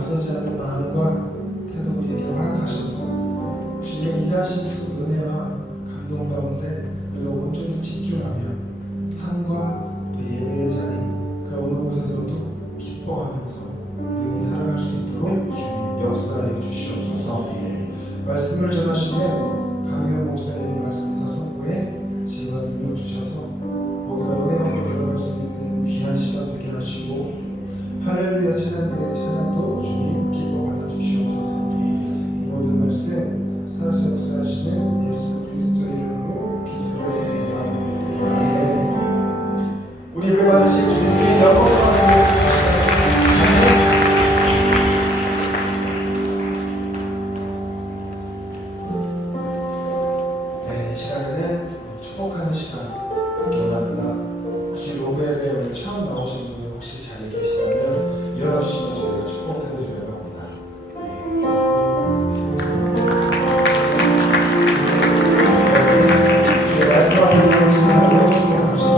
앞서지 않는 마음과 태도 우리에게 허락하셔서 주님의 일하신 그 은혜와 감동 가운데 우리가 온전히 집중하며 삶과 또 예배의 자리 그 어느 곳에서도 기뻐하면서 능히 살아갈 수 있도록 주님 역사하여 주시옵소서. 말씀을 전하시는 강유현 목사님의 말씀 다섯 후에 지혜와 능력 주셔서 모두가 은혜와 들어갈 수 있는 귀한 시간 되게 하시고 할렐루야 찬양대의 찬양도 주님 기뻐 받아주시옵소서. 이 모든 말씀 살아서 역사하시는 예수 그리스도의 이름으로 기도드렸습니다. 아멘. 우리 예배 받으실 주님께 영광 감사합니다. 네, 이 시간에는 축복하는 시간 기원합니다. 혹시 로베에 오늘 처음 나오신 분 혹시 자리에 계시다면 일어나주시면 저희가 축복해드리려고 합니다. 네, 말씀 앞에서 진행하고 축복합시다.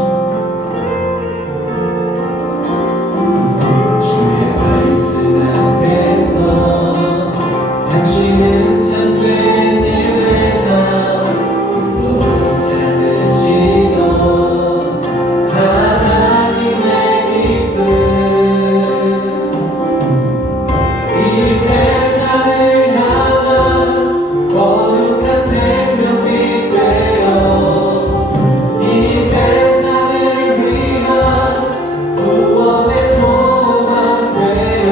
주의 말씀 앞에서 당신은 참된 예배자 또 찾으시던 하나님의 기쁨 이 세상을 향한 거룩한 생명빛 되어 이 세상을 위한 구원의 소망 되어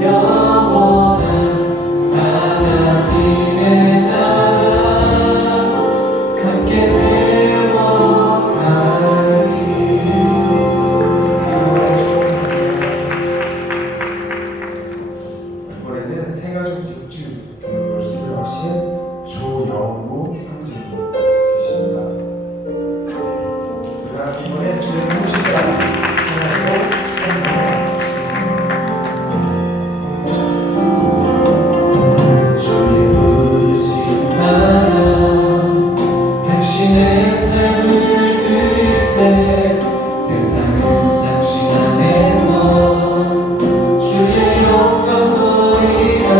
영원한 하나님의 나라 함께 세워가리. 이번에는 새가족 육주 교육을 수료하신 조영우 형제님 계십니다. 그 다음 이번에 주의 공식과 찬양으로 축복합니다. 주의 부르심 하나 당신의 삶을 드릴 때 세상은 당신 안에서 주의 영광 보이라.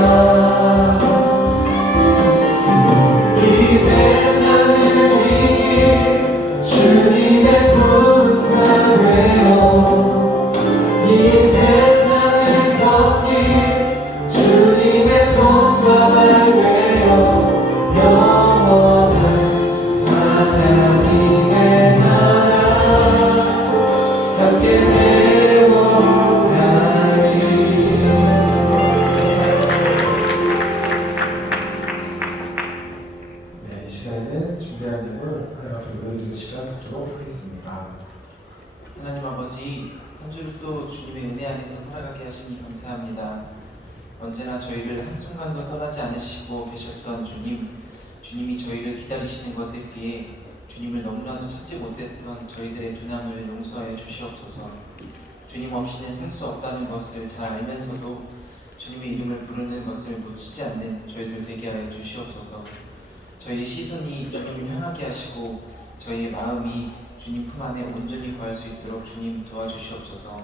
이 세상을 이길 주님의 군사 되어 이 세상을 섬길 주님의 손과 발 되어 영원한 하나님의 나라 함께 세워가리. 네, 이 시간에는 준비한 곡을 하나님 앞에 올려드리는 시간 갖도록 하겠습니다. 하나님 아버지, 한 주를 또 주님의 은혜 안에서 살아가게 하시니 감사합니다. 언제나 저희를 한순간도 떠나지 않으시고 계셨던 주님이 저희를 기다리시는 것에 비해 주님을 너무나도 찾지 못했던 저희들의 두남을 용서하여 주시옵소서. 주님 없이는 살 수 없다는 것을 잘 알면서도 주님의 이름을 부르는 것을 놓치지 않는 저희들 되게 하여 주시옵소서. 저희의 시선이 주님을 향하게 하시고 저희의 마음이 주님 품 안에 온전히 거할 수 있도록 주님 도와주시옵소서.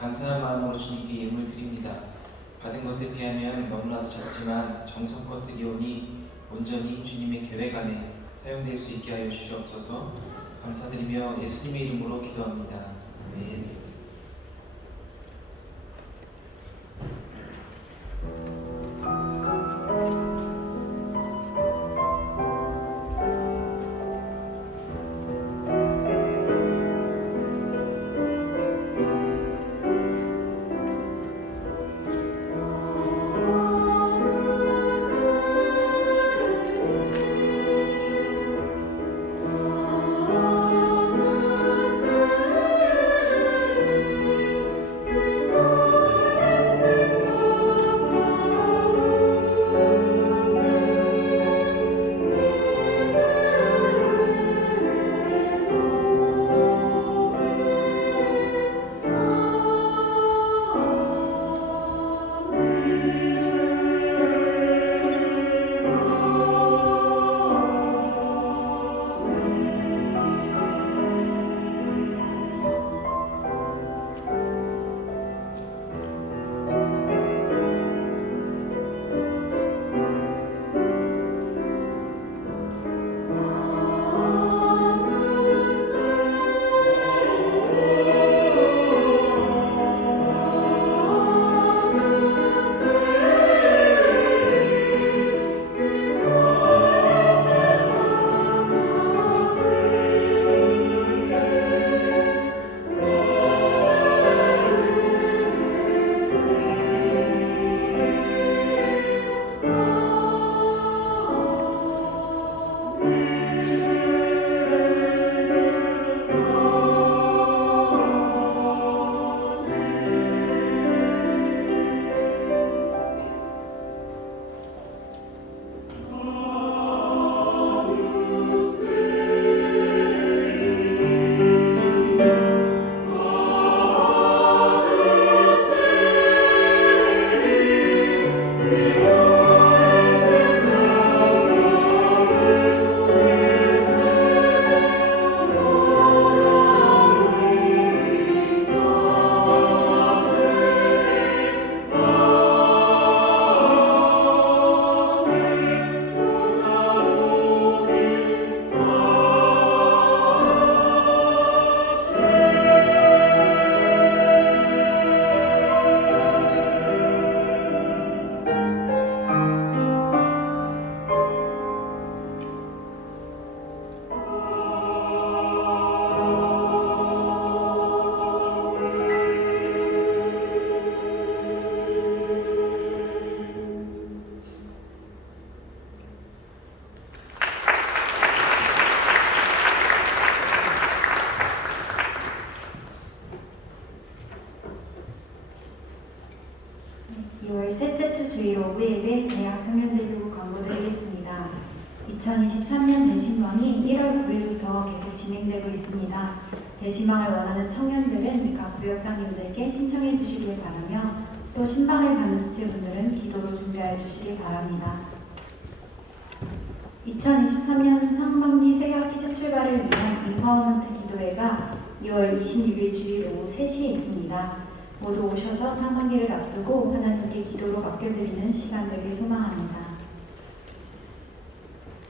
감사한 마음으로 주님께 예물 드립니다. 받은 것에 비하면 너무나도 작지만 정성껏 드리오니 온전히 주님의 계획 안에 사용될 수 있게 하여 주시옵소서. 감사드리며 예수님의 이름으로 기도합니다. 아멘. 2월 셋째 주 주일 오후 예배 대학 청년대교구 광고드리겠습니다. 2023년 대신방이 1월 9일부터 계속 진행되고 있습니다. 대신방을 원하는 청년들은 각 구역장님들께 신청해 주시길 바라며 또 신방을 받는 지체분들은 기도로 준비하여 주시길 바랍니다. 2023년 상반기 새학기 새 출발을 위한 인파워먼트 기도회가 2월 26일 주일 오후 3시에 있습니다. 모두 오셔서 상반기를 앞두고 하나님께 기도로 맡겨드리는 시간 되길 소망합니다.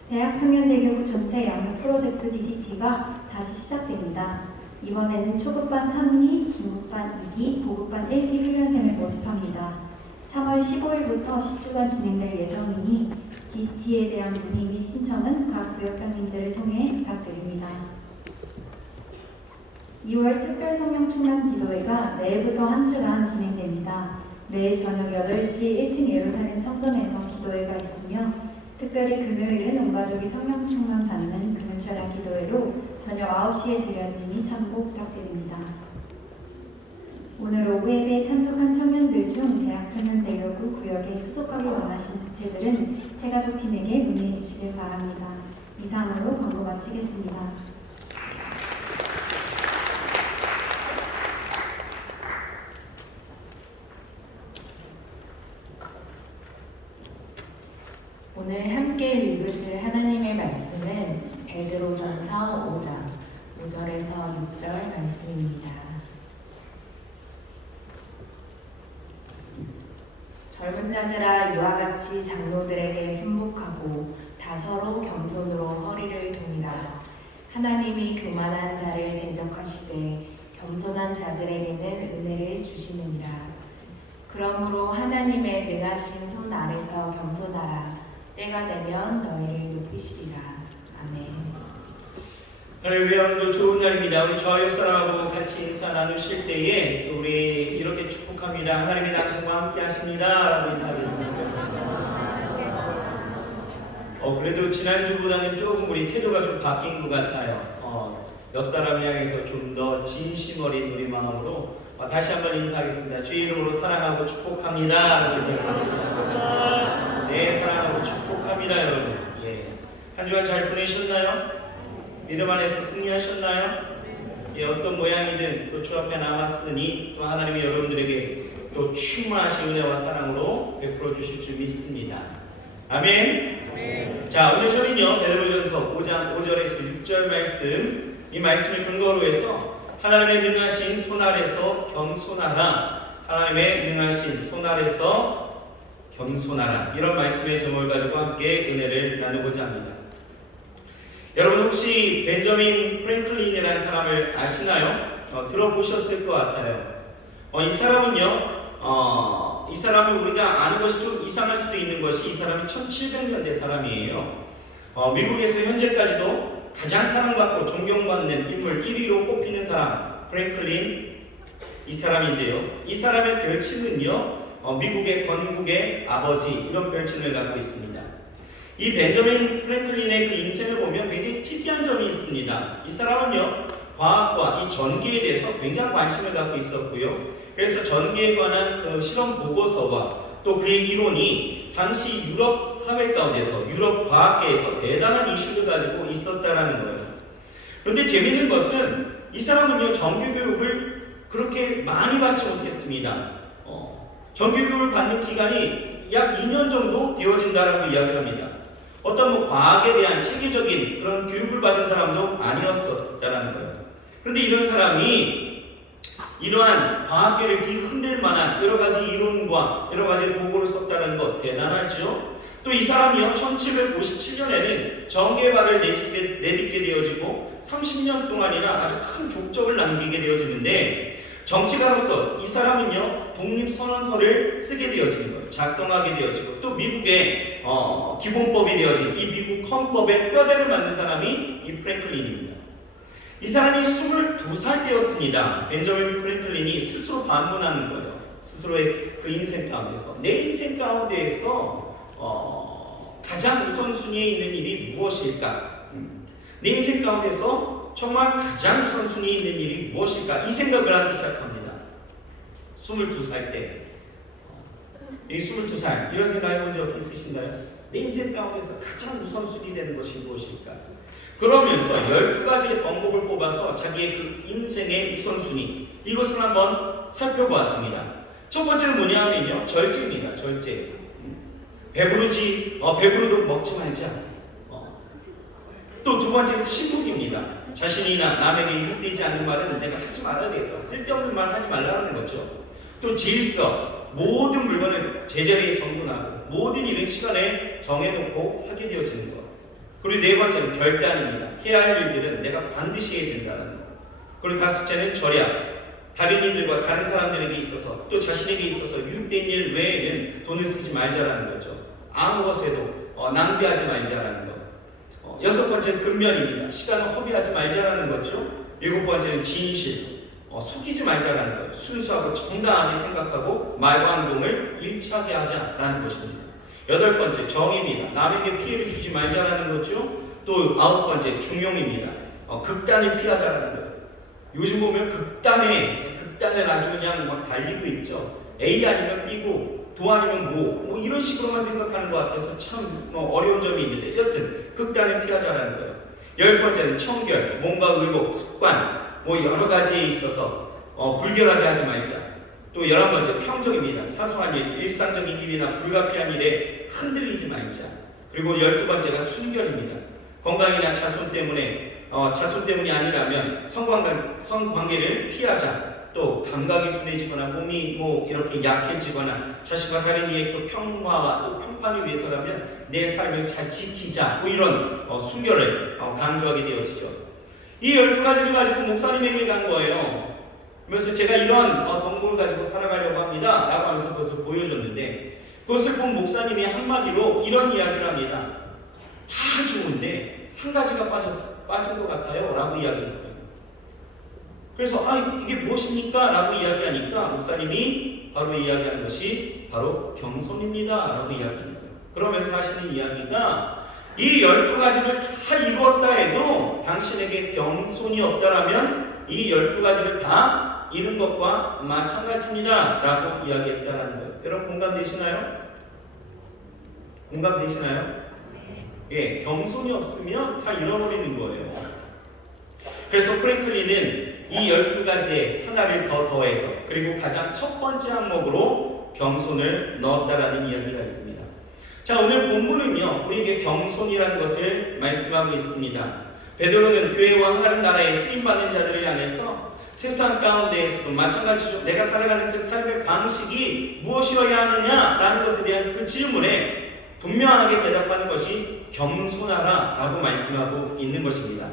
대학청년대교구 전체 양육 프로젝트 DDT가 다시 시작됩니다. 이번에는 초급반 3기, 중급반 2기, 고급반 1기 훈련생을 모집합니다. 3월 15일부터 10주간 진행될 예정이니 DDT에 대한 문의 및 신청은 각 구역장님들을 통해 부탁드립니다. 2월 특별 성령 충만 기도회가 내일부터 한 주간 진행됩니다. 매일 저녁 8시 1층 예루살렘 성전에서 기도회가 있으며 특별히 금요일은 온 가족이 성령 충만 받는 금요철야 기도회로 저녁 9시에 드려지니 참고 부탁드립니다. 오늘 오후 예배에 참석한 청년들 중 대학청년대교구 구역에 소속하기 원하시는 지체들은 새가족팀에게 문의해 주시길 바랍니다. 이상으로 광고 마치겠습니다. 오늘 함께 읽으실 하나님의 말씀은 베드로전서 5장 5절에서 6절 말씀입니다. 젊은 자들아 이와 같이 장로들에게 순복하고 다 서로 겸손으로 허리를 동이라. 하나님이 교만한 자를 대적하시되 겸손한 자들에게는 은혜를 주시느니라. 그러므로 하나님의 능하신 손 아래서 겸손하라. 때가 되면 너희를 높이시리라. 아멘. 할렐루야. 오늘도 좋은 날입니다. 우리 저 옆사람하고 같이 인사 나누실 때에 우리 이렇게 축복합니다. 하나님의 남성과 함께 하십니다. 인사하겠습니다. 그래도 지난주보다는 조금 우리 태도가 좀 바뀐 것 같아요. 옆 사람을 향해서 좀 더 진심 어린 우리 마음으로 다시 한번 인사하겠습니다. 주의 이름으로 사랑하고 축복합니다. 네, 사랑하고 축복합니다, 여러분. 예. 한 주간 잘 보내셨나요? 믿음 안에서 승리하셨나요? 예, 어떤 모양이든 또 주 앞에 남았으니 또 하나님이 여러분들에게 또 충만하신 은혜와 사랑으로 베풀어 주실 줄 믿습니다. 아멘. 네. 자, 오늘 저는요 베드로전서 5장 5절에서 6절 말씀, 이 말씀을 근거로 해서 하나님의 능하신 손 아래서 겸손하라. 하나님의 능하신 손 아래서 겸손하라. 이런 말씀의 제목을 가지고 함께 은혜를 나누고자 합니다. 여러분 혹시 벤저민 프랭클린이라는 사람을 아시나요? 들어보셨을 것 같아요. 이 사람은요, 이 사람을 우리가 아는 것이 좀 이상할 수도 있는 것이, 이 사람이 1700년대 사람이에요. 미국에서 현재까지도 가장 사랑받고 존경받는 인물 1위로 꼽히는 사람, 프랭클린 이 사람인데요. 이 사람의 별칭은요, 미국의 건국의 아버지, 이런 별칭을 갖고 있습니다. 이 벤저민 프랭클린의 그 인생을 보면 굉장히 특이한 점이 있습니다. 이 사람은요, 과학과 이 전기에 대해서 굉장히 관심을 갖고 있었고요. 그래서 전기에 관한 그 실험 보고서와 또 그의 이론이 당시 유럽 사회 가운데서, 유럽 과학계에서 대단한 이슈를 가지고 있었다라는 거예요. 그런데 재미있는 것은 이 사람은요, 정규교육을 그렇게 많이 받지 못했습니다. 정규교육을 받는 기간이 약 2년 정도 되어진다라고 이야기를 합니다. 어떤 과학에 대한 체계적인 그런 교육을 받은 사람도 아니었었다라는 거예요. 그런데 이런 사람이 이러한 과학계를 뒤흔들 만한 여러 가지 이론과 여러 가지 보고를 썼다는 것 대단하죠. 또 이 사람이요, 1757년에는 정계발을 내딛게 되어지고 30년 동안이나 아주 큰 족적을 남기게 되어지는데, 정치가로서 이 사람은요, 독립선언서를 쓰게 되어지는 거예요. 작성하게 되어지고, 또 미국의 기본법이 되어진 이 미국 헌법의 뼈대를 만든 사람이 이 프랭클린입니다. 이 사람이 22살 때였습니다. 벤저민 프랭클린이 스스로 반문하는 거예요. 스스로의 그 인생 가운데서, 내 인생 가운데에서 가장 우선순위에 있는 일이 무엇일까? 내 인생 가운데서 정말 가장 우선순위에 있는 일이 무엇일까? 이 생각을 하기 시작합니다. 22살 때. 이 22살 이런 생각 해본 적 있으신가요? 내 인생 가운데서 가장 우선순위 되는 것이 무엇일까? 그러면서 12가지의 덕목을 뽑아서 자기의 그 인생의 우선순위 이것을 한번 살펴보았습니다. 첫 번째는 뭐냐면요, 절제입니다. 절제. 배부르도 먹지 말자. 또 두 번째는 침묵입니다. 자신이나 남에게 이득되지 않는 말은 내가 하지 말아야 되겠다. 쓸데없는 말 하지 말라는 거죠. 또 질서, 모든 물건을 제자리에 정돈하고 모든 일은 시간에 정해놓고 하게 되어지는 것. 그리고 네 번째는 결단입니다. 해야 할 일들은 내가 반드시 해야 된다는 것. 그리고 다섯째는 절약. 다른 일들과 다른 사람들에게 있어서 또 자신에게 있어서 유익된 일 외에는 돈을 쓰지 말자라는 거죠. 아무 것에도 낭비하지 말자라는 것. 여섯 번째는 근면입니다. 시간을 허비하지 말자라는 거죠. 일곱 번째는 진실. 속이지 말자라는 것. 순수하고 정당하게 생각하고 말과 행동을 일치하게 하자라는 것입니다. 여덟 번째 정의입니다. 남에게 피해를 주지 말자라는 거죠. 또 아홉 번째 중용입니다. 극단을 피하자라는 거예요. 요즘 보면 극단을 아주 그냥 막 달리고 있죠. A 아니면 B고 도 아니면 뭐 이런 식으로만 생각하는 것 같아서 참 어려운 점이 있는데 여튼 극단을 피하자라는 거예요. 열 번째는 청결, 몸과 의복, 습관 여러 가지에 있어서 불결하게 하지 말자. 또 11번째 평정입니다. 사소한 일, 일상적인 일이나 불가피한 일에 흔들리지 말자. 그리고 12번째가 순결입니다. 건강이나 자손 때문이 아니라면 성관계를 피하자. 또 감각이 둔해지거나 몸이 이렇게 약해지거나 자신과 다른 이의 그 평화와 또 평판을 위해서라면 내 삶을 잘 지키자. 이런 순결을 강조하게 되어지죠. 이 12가지를 가지고 목사님에게 간 거예요. 그래서 제가 이런 덕목을 가지고 살아가려고 합니다 라고 하면서 그것을 보여줬는데 그것을 본 목사님이 한마디로 이런 이야기를 합니다. 다 좋은데 한 가지가 빠진 것 같아요 라고 이야기했어요. 그래서 이게 무엇입니까? 라고 이야기하니까 목사님이 바로 이야기하는 것이 바로 겸손입니다 라고 이야기합니다. 그러면서 하시는 이야기가 이 12가지를 다 이루었다 해도 당신에게 겸손이 없다라면 이 12가지를 다 잃은 것과 마찬가지입니다 라고 이야기했다는 거예요. 여러분 공감되시나요? 공감되시나요? 예, 겸손이 없으면 다 잃어버리는 거예요. 그래서 프랭클린은 이 12가지에 하나를 더 더해서 그리고 가장 첫 번째 항목으로 겸손을 넣었다라는 이야기가 있습니다. 자, 오늘 본문은요 우리에게 겸손이라는 것을 말씀하고 있습니다. 베드로는 교회와 하나님 나라에 쓰임받는 자들을 향해서 세상 가운데에서도 마찬가지죠. 내가 살아가는 그 삶의 방식이 무엇이어야 하느냐라는 것에 대한 그 질문에 분명하게 대답하는 것이 겸손하라 라고 말씀하고 있는 것입니다.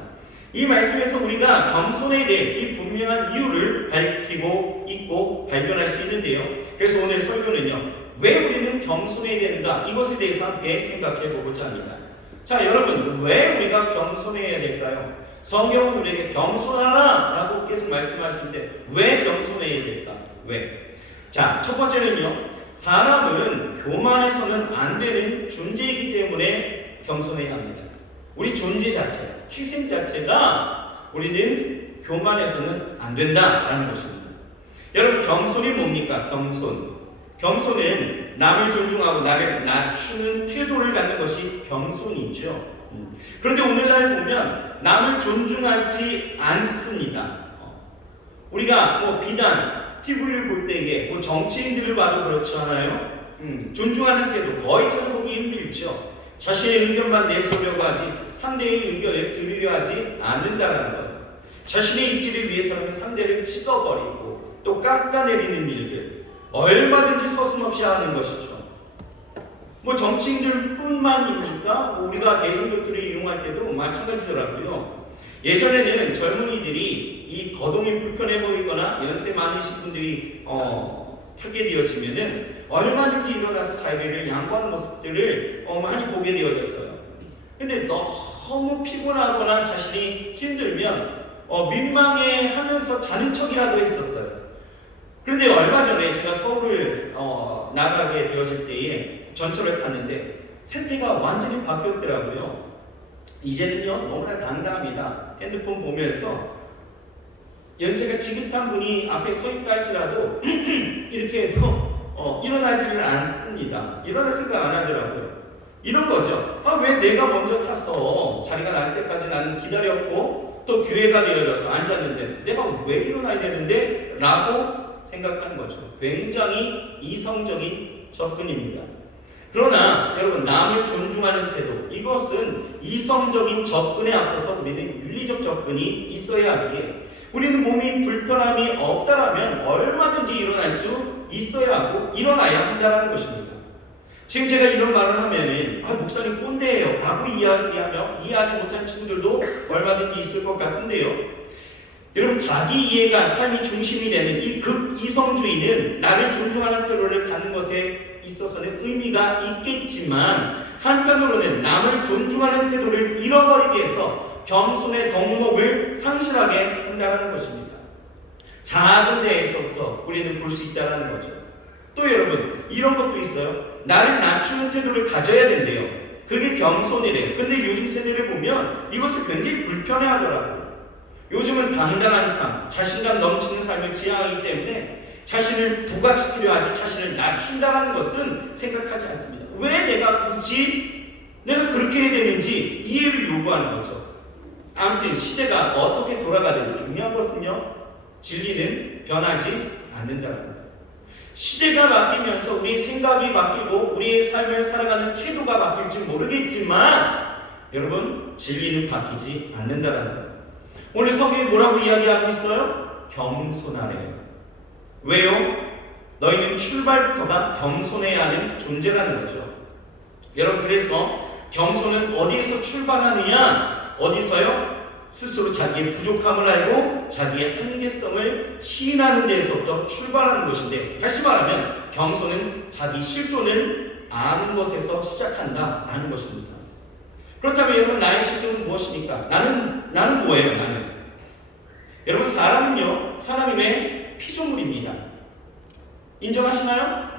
이 말씀에서 우리가 겸손에 대해 이 분명한 이유를 밝히고 있고 발견할 수 있는데요. 그래서 오늘 설교는요, 왜 우리는 겸손해야 되는가 이것에 대해서 함께 생각해 보고자 합니다. 자, 여러분, 왜 우리가 겸손해야 될까요? 성경은 우리에게 겸손하라 라고 계속 말씀하시는데 왜 겸손해야 될까? 왜? 자, 첫 번째는요, 사람은 교만해서는 안 되는 존재이기 때문에 겸손해야 합니다. 우리 존재 자체, 태생 자체가 우리는 교만해서는 안 된다라는 것입니다. 여러분, 겸손이 뭡니까? 겸손은 남을 존중하고 나를 낮추는 태도를 갖는 것이 겸손이죠. 그런데 오늘날 보면 남을 존중하지 않습니다. 우리가 비단 TV를 볼 때에 정치인들을 봐도 그렇지 않아요? 존중하는 태도 거의 찾아보기 힘들죠. 자신의 의견만 내세우려고 하지 상대의 의견을 들으려 하지 않는다는 것. 자신의 입지를 위해서는 상대를 찍어버리고 또 깎아내리는 일들 얼마든지 서슴없이 하는 것이죠. 정치인들뿐만입니까? 우리가 대중교통을 이용할 때도 마찬가지더라고요. 예전에는 젊은이들이 이 거동이 불편해 보이거나 연세 많으신 분들이 타게 되어지면은 얼마든지 일어나서 자기를 양보하는 모습들을 많이 보게 되어졌어요. 근데 너무 피곤하거나 자신이 힘들면 민망해하면서 자는 척이라도 했었어요. 그런데 얼마 전에 제가 서울을 나가게 되어질 때에 전철을 탔는데 생태가 완전히 바뀌었더라고요. 이제는요 너무나 당당합니다. 핸드폰 보면서 연세가 지긋한 분이 앞에 서 있다 할지라도 이렇게 해서 일어나지를 않습니다. 일어날 생각 안 하더라고요. 이런 거죠. 왜 내가 먼저 타서 자리가 날 때까지 나는 기다렸고 또 기회가 되어져서 앉았는데 내가 왜 일어나야 되는데? 라고 생각하는 거죠. 굉장히 이성적인 접근입니다. 그러나 여러분, 남을 존중하는 태도, 이것은 이성적인 접근에 앞서서 우리는 윤리적 접근이 있어야 하기에 우리는 몸이 불편함이 없다라면 얼마든지 일어날 수 있어야 하고 일어나야 한다는 것입니다. 지금 제가 이런 말을 하면은 목사님 꼰대예요 라고 이야기하며 이해하지 못한 친구들도 얼마든지 있을 것 같은데요. 여러분, 자기 이해가 삶이 중심이 되는 이 극이성주의는 나를 존중하는 태도를 갖는 것에 있어서는 의미가 있겠지만 한편으로는 남을 존중하는 태도를 잃어버리게 해서 겸손의 덕목을 상실하게 한다는 것입니다. 작은 데에서부터 우리는 볼 수 있다는 거죠. 또 여러분, 이런 것도 있어요. 나를 낮추는 태도를 가져야 된대요. 그게 겸손이래요. 근데 요즘 세대를 보면 이것을 굉장히 불편해하더라고요. 요즘은 당당한 삶, 자신감 넘치는 삶을 지향하기 때문에 자신을 부각시키려 하지 자신을 낮춘다는 것은 생각하지 않습니다. 왜 내가 굳이 내가 그렇게 해야 되는지 이해를 요구하는 거죠. 아무튼 시대가 어떻게 돌아가든 중요한 것은요, 진리는 변하지 않는다는 거예요. 시대가 바뀌면서 우리의 생각이 바뀌고 우리의 삶을 살아가는 태도가 바뀔지 모르겠지만 여러분, 진리는 바뀌지 않는다는 거예요. 오늘 성경이 뭐라고 이야기하고 있어요? 겸손하래요. 왜요? 너희는 출발부터가 겸손해야 하는 존재라는 거죠. 여러분, 그래서 겸손은 어디에서 출발하느냐? 어디서요? 스스로 자기의 부족함을 알고 자기의 한계성을 시인하는 데에서부터 출발하는 것인데, 다시 말하면 겸손은 자기 실존을 아는 것에서 시작한다라는 것입니다. 그렇다면 여러분, 나의 실존은 무엇입니까? 나는 뭐예요? 나는 여러분, 사람은요 하나님의 피조물입니다. 인정하시나요?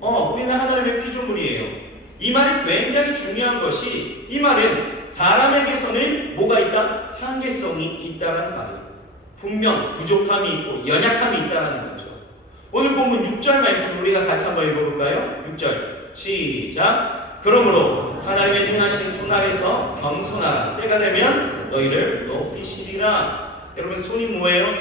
우리는 하나님의 피조물이에요. 이 말이 굉장히 중요한 것이, 이 말은 사람에게서는 뭐가 있다? 한계성이 있다는 말이에요. 분명 부족함이 있고 연약함이 있다는 거죠. 오늘 본문 6절 말씀 우리가 같이 한번 읽어볼까요? 6절 시작. 그러므로 하나님의 능하신 손 아래서 겸손하라. 때가 되면 너희를 높이시리라. 여러분, 손이 뭐예요?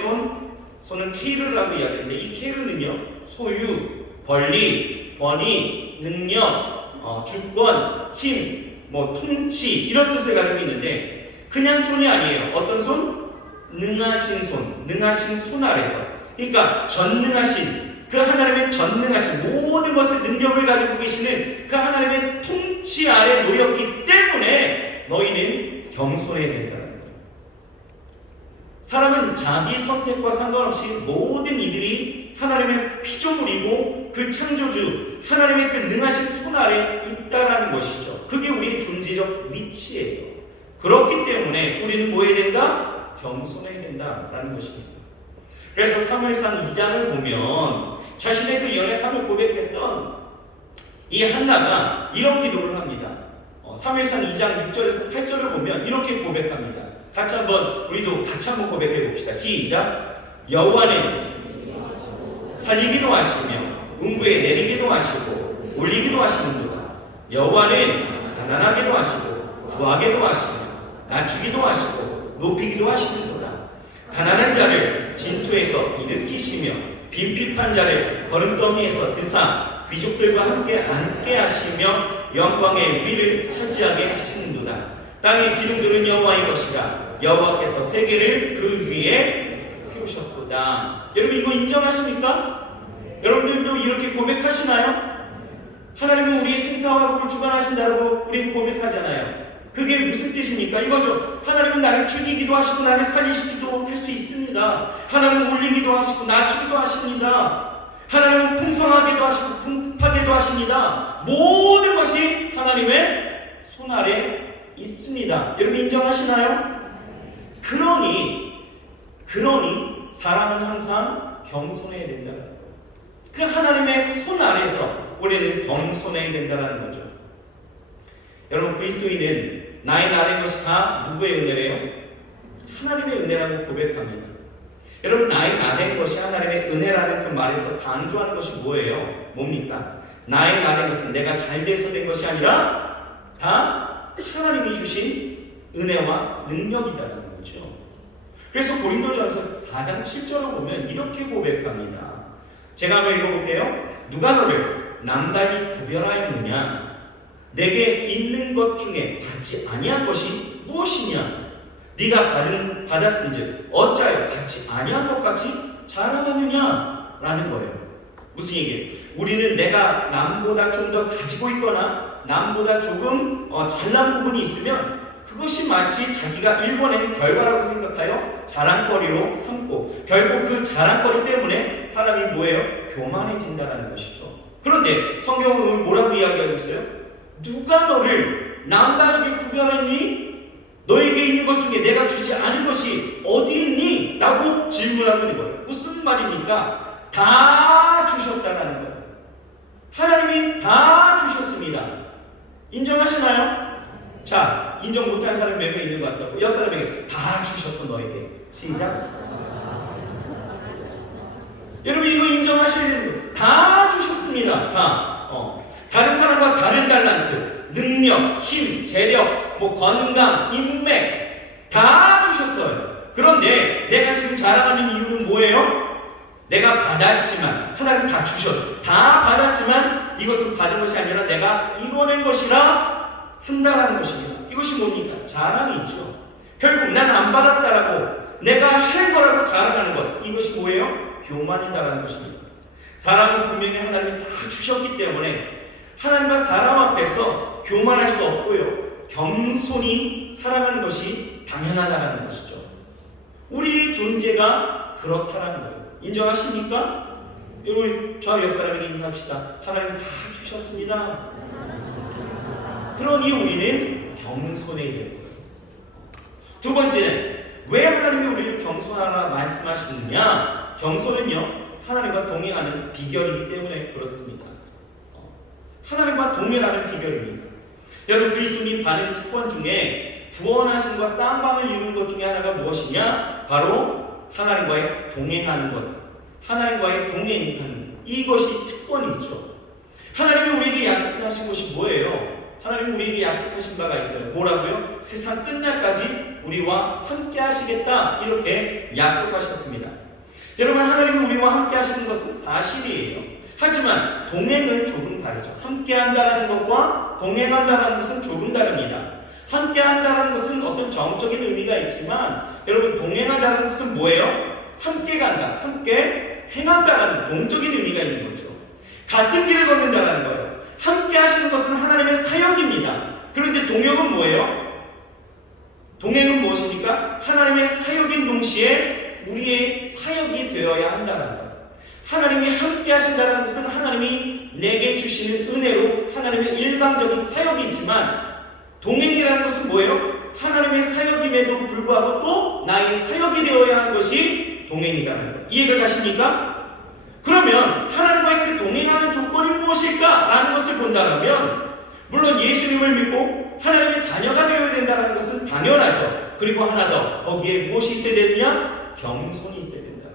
손은 케르라고 이야기하는데, 이 케르는요 소유, 권리, 권위, 능력, 주권, 힘, 통치, 이런 뜻을 가지고 있는데, 그냥 손이 아니에요. 어떤 손? 능하신 손, 능하신 손 아래서. 그러니까 전능하신, 그 하나님의 전능하신 모든 것을 능력을 가지고 계시는 그 하나님의 통치 아래 놓였기 때문에 너희는 겸손해야 된다는 거예요. 사람은 자기 선택과 상관없이 모든 이들이 하나님의 피조물이고 그 창조주 하나님의 그 능하신 손 아래 있다라는 것이죠. 그게 우리의 존재적 위치예요. 그렇기 때문에 우리는 뭐 해야 된다? 겸손해야 된다라는 것입니다. 그래서 사무엘상 2장을 보면 자신의 그 연약함을 고백했던 이 한나가 이런 기도를 합니다. 사무엘상 2장 6절에서 8절을 보면 이렇게 고백합니다. 같이 한번 고백해 봅시다. 시작. 여호와는 살리기도 하시며 음부에 내리기도 하시고 올리기도 하시는도다. 여호와는 가난하게도 하시고 부하게도 하시며 낮추기도 하시고 높이기도 하시는도다. 가난한 자를 진토에서 일으키시며 빈핍한 자를 거름더미에서 드사 귀족들과 함께 앉게 하시며 영광의 위를 차지하게 하시는도다. 땅의 기둥들은 여호와의 것이라. 여호와께서 세계를 그 위에 세우셨도다. 여러분, 이거 인정하십니까? 여러분들도 이렇게 고백하시나요? 하나님은 우리의 생사화복을 주관하신다고 우리 고백하잖아요. 그게 무슨 뜻입니까? 이거죠. 하나님은 나를 죽이기도 하시고 나를 살리시기도 할 수 있습니다. 하나님은 올리기도 하시고 낮추기도 하십니다. 하나님은 풍성하게도 하시고 풍파게도 하십니다. 모든 것이 하나님의 손 아래 있습니다. 여러분, 인정하시나요? 그러니 사람은 항상 겸손해야 된다. 그 하나님의 손 아래서 우리는 겸손해야 된다는 거죠. 여러분, 그리스도인은 나의 나된 것이 다 누구의 은혜래요? 하나님의 은혜라고 고백합니다. 여러분, 나의 나 된 것이 하나님의 은혜라는 그 말에서 강조하는 것이 뭐예요? 뭡니까? 나의 나 된 것은 내가 잘 돼서 된 것이 아니라 다 하나님이 주신 은혜와 능력이다라는 거죠. 그래서 고린도전서 4장 7절을 보면 이렇게 고백합니다. 제가 한번 읽어볼게요. 누가 너를 남달리 구별하였느냐? 내게 있는 것 중에 받지 아니한 것이 무엇이냐? 네가 받았은즉 어찌하여 받지 아니한 것 같이 자랑하느냐? 라는 거예요. 무슨 얘기예요? 우리는 내가 남보다 좀 더 가지고 있거나 남보다 조금 잘난 부분이 있으면 그것이 마치 자기가 일궈낸 결과라고 생각하여 자랑거리로 삼고 결국 그 자랑거리 때문에 사람이 뭐예요? 교만해진다는 것이죠. 그런데 성경은 뭐라고 이야기하고 있어요? 누가 너를 남다르게 구별했니? 너에게 있는 것 중에 내가 주지 않은 것이 어디 있니? 라고 질문하고 있는 거예요. 무슨 말입니까? 다 주셨다는 거예요. 하나님이 다 주셨습니다. 인정하시나요? 자, 인정 못한 사람 몇 명 있는 것 같아요. 옆 사람에게 다 주셨어 너에게. 시작. 여러분 이거 인정하셔야 되는 거예요. 다 주셨습니다. 다. 다른 사람과 다른 달란트, 능력, 힘, 재력, 건강, 인맥 다 주셨어요. 그런데 내가 지금 자랑하는 이유는 뭐예요? 내가 받았지만 하나님 다 주셨어. 다 받았지만 이것은 받은 것이 아니라 내가 이뤄낸 것이라 한다라는 것입니다. 이것이 뭡니까? 자랑이죠. 결국 난 안 받았다라고 내가 할 거라고 자랑하는 것. 이것이 뭐예요? 교만이다라는 것입니다. 사람은 분명히 하나님이 다 주셨기 때문에 하나님과 사람 앞에서 교만할 수 없고요. 겸손히 살아가는 것이 당연하다는 것이죠. 우리 존재가 그렇다는 거예요. 인정하십니까? 여러분, 저 옆 사람에게 인사합시다. 하나님 다 주셨습니다. 그러니 우리는 겸손해야 돼요. 두 번째는 왜 하나님이 우리를 겸손하라 말씀하시느냐? 겸손은요, 하나님과 동행하는 비결이기 때문에 그렇습니다. 하나님과 동행하는 비결입니다. 여러분, 그리스도님 받은 특권 중에 구원하심과 쌍방을 이루는 것 중에 하나가 무엇이냐? 바로 하나님과의 동행하는 것. 하나님과의 동행하는 것. 이것이 특권이죠. 하나님이 우리에게 약속하신 것이 뭐예요? 하나님이 우리에게 약속하신 바가 있어요. 뭐라고요? 세상 끝날까지 우리와 함께 하시겠다. 이렇게 약속하셨습니다. 여러분, 하나님이 우리와 함께 하시는 것은 사실이에요. 하지만 동행은 조금 다르죠. 함께 한다는 것과 동행한다는 것은 조금 다릅니다. 함께 한다는 것은 어떤 정적인 의미가 있지만 여러분, 동행한다는 것은 뭐예요? 함께 간다, 함께 행한다는 동적인 의미가 있는 거죠. 같은 길을 걷는다는 거예요. 함께 하시는 것은 하나님의 사역입니다. 그런데 동역은 뭐예요? 동행은 무엇입니까? 하나님의 사역인 동시에 우리의 사역이 되어야 한다는 거예요. 하나님이 함께 하신다는 것은 하나님이 내게 주시는 은혜로 하나님의 일방적인 사역이지만 동행이라는 것은 뭐예요? 하나님의 사역임에도 불구하고 또 나의 사역이 되어야 하는 것이 동행이라는 거예요. 이해가 가십니까? 그러면 하나님과의 그 동행하는 조건이 무엇일까? 라는 것을 본다면 물론 예수님을 믿고 하나님의 자녀가 되어야 된다는 것은 당연하죠. 그리고 하나 더, 거기에 무엇이 있어야 되느냐? 겸손이 있어야 된다.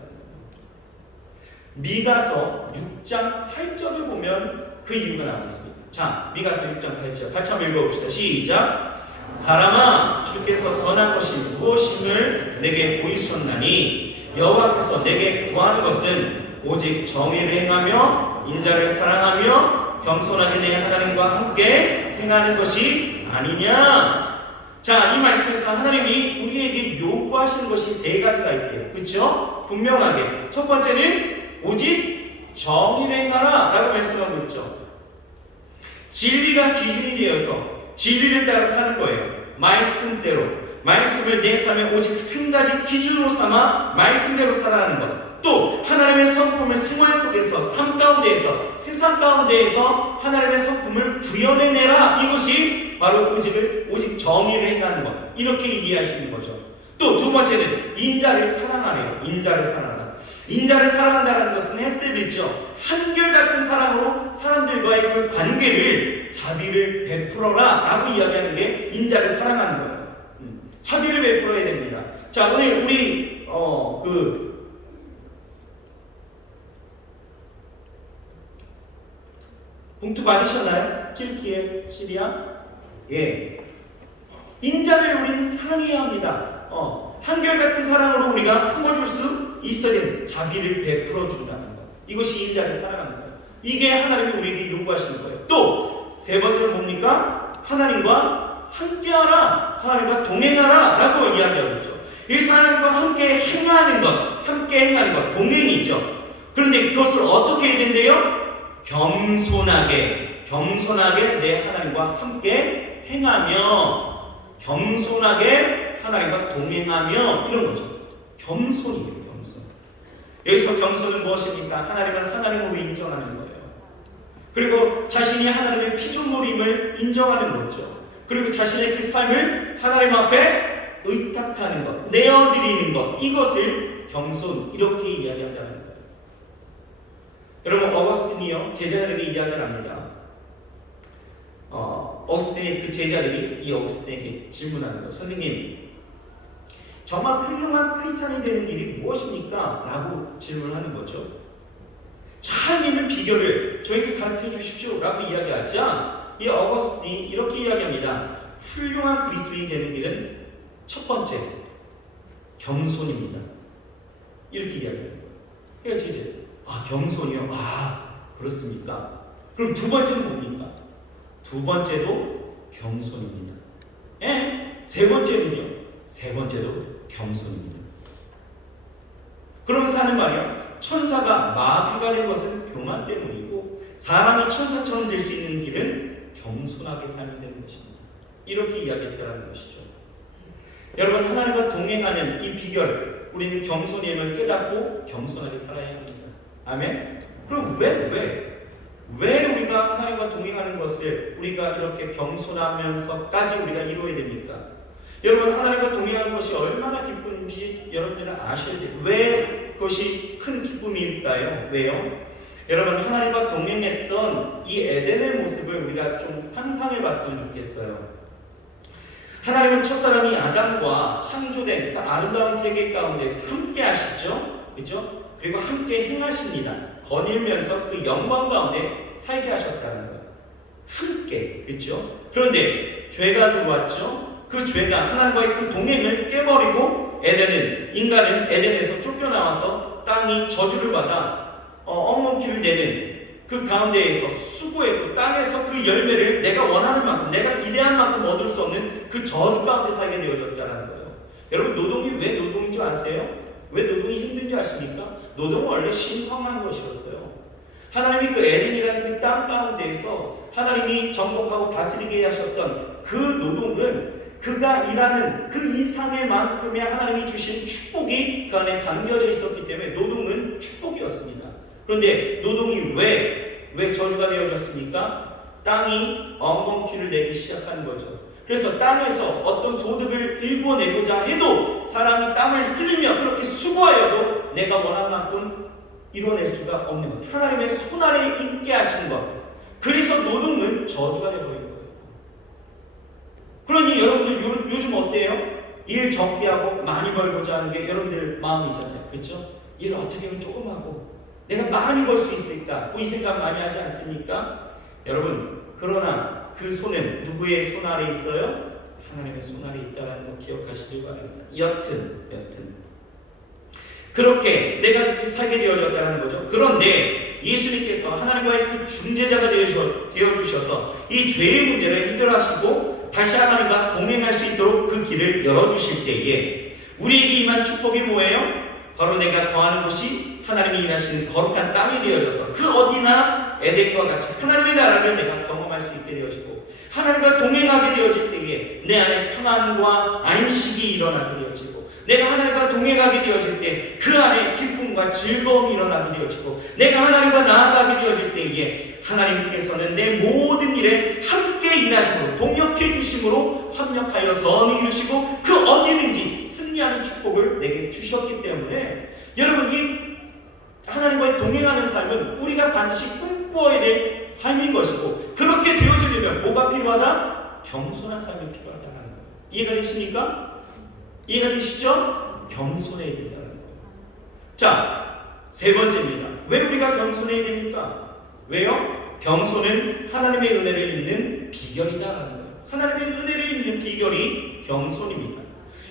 미가서 6장 8절을 보면 그 이유가 나와 있습니다. 자, 미가서 6장 8절 같이 한번 읽어봅시다. 시작. 사람아, 주께서 선한 것이 무엇임을 내게 보이셨나니 여호와께서 내게 구하는 것은 오직 정의를 행하며 인자를 사랑하며 겸손하게 내 하나님과 함께 행하는 것이 아니냐. 자, 이 말씀에서 하나님이 우리에게 요구하시는 것이 세 가지가 있대요. 그렇죠? 분명하게 첫 번째는 오직 정의를 행하라 라고 말씀하고 있죠. 진리가 기준이 되어서 진리를 따라 사는 거예요. 말씀대로, 말씀을 내 삶에 오직 한 가지 기준으로 삼아 말씀대로 살아가는 것. 또 하나님의 성품을 생활 속에서, 삶 가운데에서, 세상 가운데에서 하나님의 성품을 구현해내라. 이것이 바로 오직 정의를 행하는 것. 이렇게 이해할 수 있는 거죠. 또 두 번째는 인자를 사랑하래요. 인자를 사랑하라. 인자를 사랑한다는 것은 헤세드죠. 한결같은 사랑으로 사람들과의 그 관계를 자비를 베풀어라 라고 이야기하는 게 인자를 사랑하는 거예요. 자비를 베풀어야 됩니다. 자, 오늘 우리 봉투 받으셨나요? 킬키의 시리아? 예. 인자를 우린 사랑해야 합니다. 한결같은 사랑으로 우리가 품어줄 수 있어야 되는 자비를 베풀어 준다는 것. 이것이 인자를 사랑하는 거예요. 이게 하나님이 우리에게 요구하시는 거예요. 또 세 번째는 뭡니까? 하나님과 함께하라, 하나님과 동행하라 라고 이야기하고 있죠. 이 하나님과 함께 행하는 것, 함께 행하는 것, 동행이죠. 그런데 그것을 어떻게 해야 된대요? 겸손하게 내 하나님과 함께 행하며, 겸손하게 하나님과 동행하며, 이런 거죠. 겸손이에요, 겸손. 여기서 겸손은 무엇입니까? 하나님을 하나님으로 인정하는 거예요. 그리고 자신이 하나님의 피조물임을 인정하는 거죠. 그리고 자신의 그 삶을 하나님 앞에 의탁하는 것, 내어드리는 것, 이것을 겸손, 이렇게 이야기한다는 거예요. 여러분, 어거스틴이요, 제자들에게 이야기를 합니다. 어거스틴의 그 제자들이 이 어거스틴에게 질문하는 거예요. 선생님, 정말 훌륭한 크리스찬이 되는 길이 무엇입니까? 라고 질문하는 거죠. 잘 믿는 비결을 저에게 가르쳐 주십시오 라고 이야기하자, 이 어거스틴이 이렇게 이야기합니다. 훌륭한 그리스도인이 되는 길은 첫 번째, 겸손입니다. 이렇게 이야기합니다. 그러니까 이제 겸손이요? 그렇습니까? 그럼 두 번째는 뭡니까? 두 번째도 겸손입니다. 세 번째는요? 세 번째도 겸손입니다. 그러면서 하는 말이요, 천사가 마귀가 된 것은 교만 때문이고 사람이 천사처럼 될 수 있는 길은 겸손하게 살면 되는 것입니다. 이렇게 이야기했다는 것이죠. 여러분, 하나님과 동행하는 이 비결, 우리는 겸손임을 깨닫고 겸손하게 살아야 합니다. 아멘? 그럼 왜 우리가 하나님과 동행하는 것을 우리가 이렇게 겸손하면서까지 우리가 이루어야 됩니까? 여러분, 하나님과 동행하는 것이 얼마나 기쁜지 여러분들은 아셔야 돼요. 왜 그것이 큰 기쁨일까요? 왜요? 여러분, 하나님과 동행했던 이 에덴의 모습을 우리가 좀 상상해 봤으면 좋겠어요. 하나님은 첫사람이 아담과 창조된 그 아름다운 세계 가운데서 함께 하시죠. 그죠? 그리고 함께 행하십니다. 거닐면서 그 영광 가운데 살게 하셨다는 거예요. 함께. 그죠? 그런데 죄가 들어왔죠. 그 죄가 하나님과의 그 동행을 깨버리고 인간은 에덴에서 쫓겨나와서 땅이 저주를 받아 엉겅퀴를 내는 그 가운데에서 수고했고 땅에서 그 열매를 내가 원하는 만큼, 내가 기대한 만큼 얻을 수 없는 그 저주 가운데 살게 되어졌다는 거예요. 여러분, 노동이 왜 노동인 줄 아세요? 왜 노동이 힘든 줄 아십니까? 노동은 원래 신성한 것이었어요. 하나님이 그 에덴이라는 그 땅 가운데에서 하나님이 정복하고 다스리게 하셨던 그 노동은 그가 일하는 그 이상의 만큼의 하나님이 주신 축복이 그 안에 담겨져 있었기 때문에 노동은 축복이었습니다. 그런데 노동이 왜 저주가 되어졌습니까? 땅이 엉겅퀴를 내기 시작한 거죠. 그래서 땅에서 어떤 소득을 일궈내고자 해도 사람이 땀을 흘리며 그렇게 수고하여도 내가 원하는 만큼 이뤄낼 수가 없는 것. 하나님의 손아래에 있게 하신 것. 그래서 노동은 저주가 되어버린 거예요. 그러니 여러분들 요즘 어때요? 일 적게 하고 많이 벌고자 하는 게 여러분들 마음이잖아요. 그렇죠? 일 어떻게 하면 조금 하고 내가 많이 벌 수 있을까? 이 생각 많이 하지 않습니까? 여러분, 그러나 그 손은 누구의 손 아래 있어요? 하나님의 손 아래 있다는 거 기억하시길 바랍니다. 여튼 그렇게 내가 그렇게 살게 되어졌다는 거죠. 그런데 예수님께서 하나님과의 그 중재자가 되어주셔서 이 죄의 문제를 해결하시고 다시 하나님과 동행할 수 있도록 그 길을 열어주실 때에 우리에게 임한 축복이 뭐예요? 바로 내가 거하는 곳이 하나님이 일하시는 거룩한 땅이 되어져서 그 어디나 에덴과 같이 하나님의 나라를 내가 경험할 수 있게 되어지고 하나님과 동행하게 되어질 때에 내 안에 평안과 안식이 일어나게 되어지고 내가 하나님과 동행하게 되어질 때 그 안에 기쁨과 즐거움이 일어나게 되어지고 내가 하나님과 나아가게 되어질 때에 하나님께서는 내 모든 일에 함께 일하심으로 동역해 주심으로 협력하여 선을 이루시고 그 어디든지 승리하는 축복을 내게 주셨기 때문에 여러분, 이 하나님과의 동행하는 삶은 우리가 반드시 꿈꾸어야 될 삶인 것이고 그렇게 되어지려면 뭐가 필요하다? 겸손한 삶이 필요하다는 거예요. 이해가 되십니까? 이해가 되시죠? 겸손해야 된다는 거예요. 자, 세 번째입니다. 왜 우리가 겸손해야 됩니까? 왜요? 겸손은 하나님의 은혜를 입는 비결이다라는 거예요. 하나님의 은혜를 입는 비결이 겸손입니다.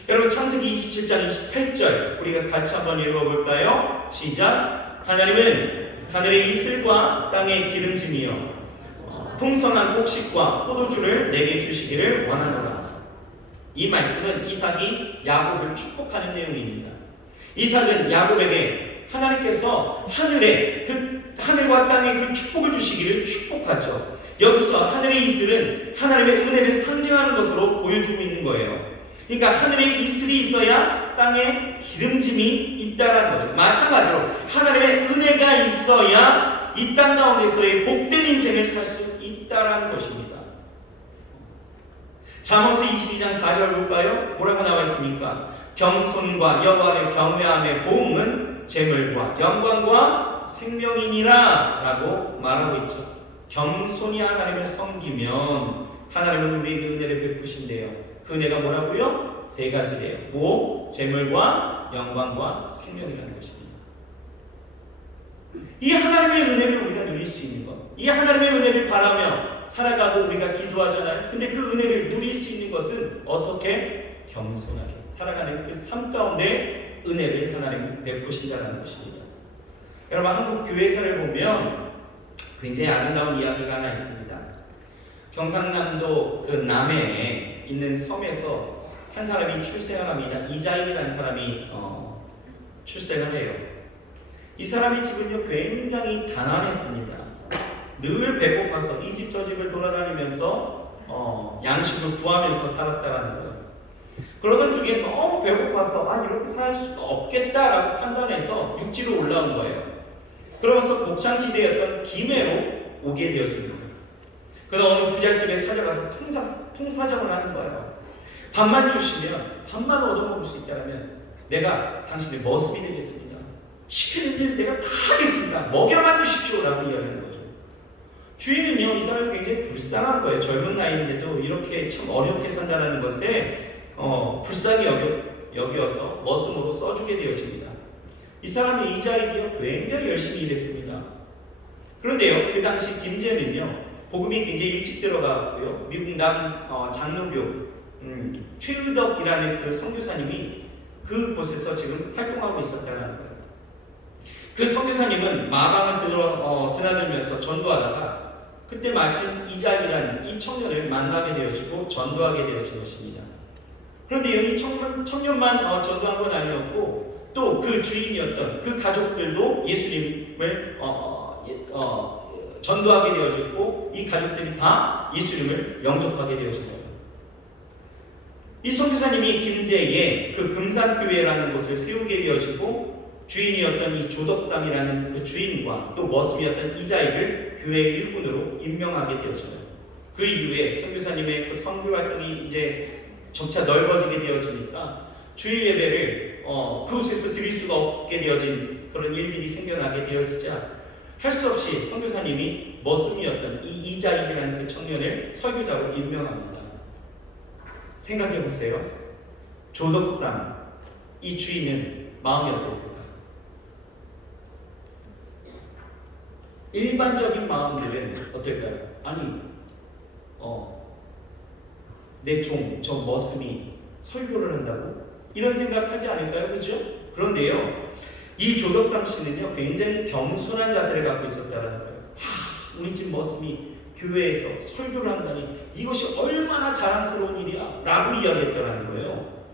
여러분 창세기 27장 28절 우리가 같이 한번 읽어볼까요? 시작. 하나님은 하늘의 이슬과 땅의 기름짐이여 풍성한 곡식과 포도주를 내게 주시기를 원하노라. 이 말씀은 이삭이 야곱을 축복하는 내용입니다. 이삭은 야곱에게 하나님께서 하늘과 땅에 그 축복을 주시기를 축복하죠. 여기서 하늘의 이슬은 하나님의 은혜를 상징하는 것으로 보여주고 있는 거예요. 그러니까 하늘의 이슬이 있어야 땅에 기름짐이 있다라는 거죠. 마찬가지로 하나님의 은혜가 있어야 이 땅 가운데서의 복된 인생을 살 수 있다라는 것입니다. 잠언서 22장 4절 볼까요? 뭐라고 나와 있습니까? 겸손과 여호와를 경외함의 보응은 재물과 영광과 생명이니라 라고 말하고 있죠. 겸손히 하나님을 섬기면 하나님은 우리에게 은혜를 베푸신대요. 그 은혜가 뭐라고요? 세 가지래요. 뭐? 재물과 영광과 생명이라는 것입니다. 이 하나님의 은혜를 우리가 누릴 수 있는 것, 이 하나님의 은혜를 바라며 살아가고 우리가 기도하잖아요. 근데 그 은혜를 누릴 수 있는 것은 어떻게? 겸손하게 살아가는 그 삶 가운데 은혜를 하나님이 베푸신다는 것입니다. 여러분 한국 교회사를 보면 굉장히 아름다운 이야기가 하나 있습니다. 경상남도 그 남해에 있는 섬에서 한 사람이 출생을 합니다. 이자익이라는 사람이 출생을 해요. 이 사람의 집은요 굉장히 가난했습니다. 늘 배고파서 이 집 저 집을 돌아다니면서 양식을 구하면서 살았다라는 거예요. 그러던 중에 너무 배고파서 이렇게 살 수가 없겠다라고 판단해서 육지로 올라온 거예요. 그러면서 곡창지대였던 김해로 오게 되어집니다. 그러다 어느 부잣집에 찾아가서 통사정을 하는 거예요. 밥만 주시면 밥만 얻어먹을 수 있다면 내가 당신의 머슴이 되겠습니다. 시키는 일 내가 다 하겠습니다. 먹여만 주십시오라고 이야기하는 거죠. 주인은요 이 사람이 굉장히 불쌍한 거예요. 젊은 나이인데도 이렇게 참 어렵게 산다는 것에 불쌍히 여겨서 머슴으로 써주게 되어집니다. 이 사람이 이자익이요 굉장히 열심히 일했습니다. 그런데요 그 당시 김제는요 복음이 굉장히 일찍 들어갔고요. 미국 남 장로교 최의덕이라는 그 선교사님이 그곳에서 지금 활동하고 있었다는 거예요. 그 선교사님은 마방을 드나들면서 전도하다가 그때 마침 이자익이라는 이 청년을 만나게 되어지고 전도하게 되어진 것입니다. 그런데 이 청년만 전도한 건 아니었고 또 그 주인이었던 그 가족들도 예수님을 전도하게 되어졌고 이 가족들이 다 예수님을 영접하게 되어진 거예요. 이 선교사님이 김제에 그 금산교회라는 곳을 세우게 되어지고 주인이었던 이 조덕삼이라는 그 주인과 또 머슴이었던 이자익을 교회의 일꾼으로 임명하게 되어져요. 그 이후에 선교사님의 그 선교 활동이 이제 점차 넓어지게 되어지니까 주일 예배를 그곳에서 드릴 수가 없게 되어진 그런 일들이 생겨나게 되어지자 할 수 없이 선교사님이 머슴이었던 이 이자익이라는 그 청년을 설교자로 임명합니다. 생각해 보세요. 조덕삼 이 주인은 마음이 어땠을까? 일반적인 마음들은 어떨까요? 아니, 내 종, 저 머슴이 설교를 한다고? 이런 생각하지 않을까요? 그죠? 그런데요, 이 조덕삼 씨는요, 굉장히 겸손한 자세를 갖고 있었다는 거예요. 우리 집 머슴이 교회에서 설교를 한다니 이것이 얼마나 자랑스러운 일이야 라고 이야기했다는 거예요.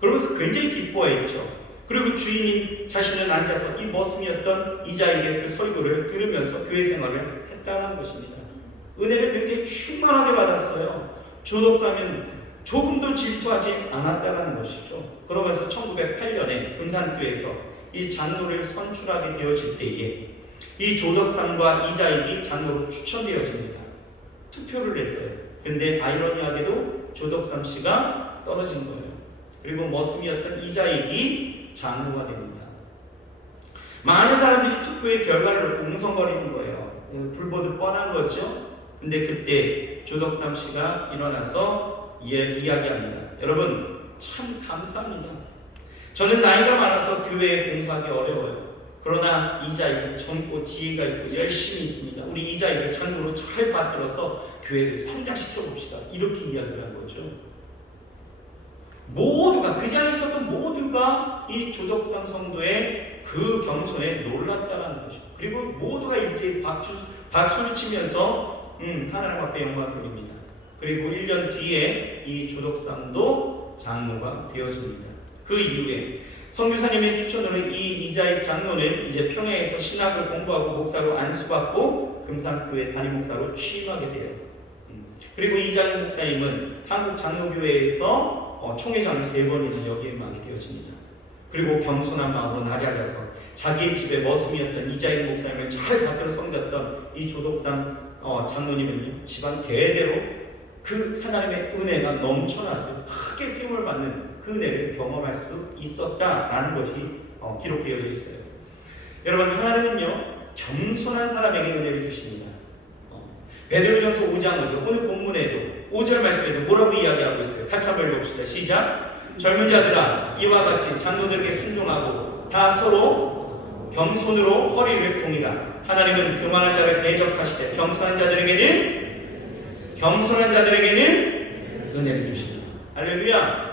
그러면서 굉장히 기뻐했죠. 그리고 주인인 자신은 앉아서 이 머슴이었던 이자익의 그 설교를 들으면서 교회 생활을 했다는 것입니다. 은혜를 굉장히 충만하게 받았어요. 조덕삼은 조금도 질투하지 않았다는 것이죠. 그러면서 1908년에 금산교에서 이 장로를 선출하게 되어질 때에 이 조덕삼과 이자익이 장로로 추천되어집니다. 투표를 했어요. 그런데 아이러니하게도 조덕삼 씨가 떨어진 거예요. 그리고 머슴이었던 이자익이 장로가 됩니다. 많은 사람들이 투표의 결과를 공성거리는 거예요. 불보듯 뻔한 거죠. 근데 그때 조덕삼 씨가 일어나서 이야기합니다. 여러분 참 감사합니다. 저는 나이가 많아서 교회에 봉사하기 어려워요. 그러나 이자익은 젊고 지혜가 있고 열심히 있습니다. 우리 이자익을 장로로 잘 받들어서 교회를 성장시켜 봅시다. 이렇게 이야기를 한 거죠. 모두가 그 자리에 있었던 모두가 이 조덕삼 성도의 그 겸손에 놀랐다는 것이죠. 그리고 모두가 일제히 박수를 치면서 하나님 앞에 영광을 돌립니다. 그리고 1년 뒤에 이 조덕삼도 장로가 되어집니다. 그 이후에 선교사님의 추천으로 이 이자익 장로는 이제 평양에서 신학을 공부하고 목사로 안수받고 금산교회 담임 목사로 취임하게 돼요. 그리고 이자익 목사님은 한국 장로교회에서 총회장을 3번이나 역임하게 되어집니다. 그리고 겸손한 마음으로 낮아져서 자기의 집에 머슴이었던 이자익 목사님을 잘 받들어 섬겼던 이 조덕삼 장로님은요, 집안 대대로 그 하나님의 은혜가 넘쳐나서 크게 쓰임을 받는 그 은혜를 경험할 수 있었다라는 것이 기록되어져 있어요. 여러분, 하나님은요 겸손한 사람에게 은혜를 주십니다. 베드로전서 5장 5절, 오늘 본문에도 5절 말씀에도 뭐라고 이야기하고 있어요? 같이 한번 읽어봅시다. 시작. 젊은 자들아, 이와 같이 장로들에게 순종하고 다 서로 겸손으로 허리를 동이라. 하나님은 교만한 자를 대적하시되 겸손한 자들에게는 은혜를 주십니다. 할렐루야.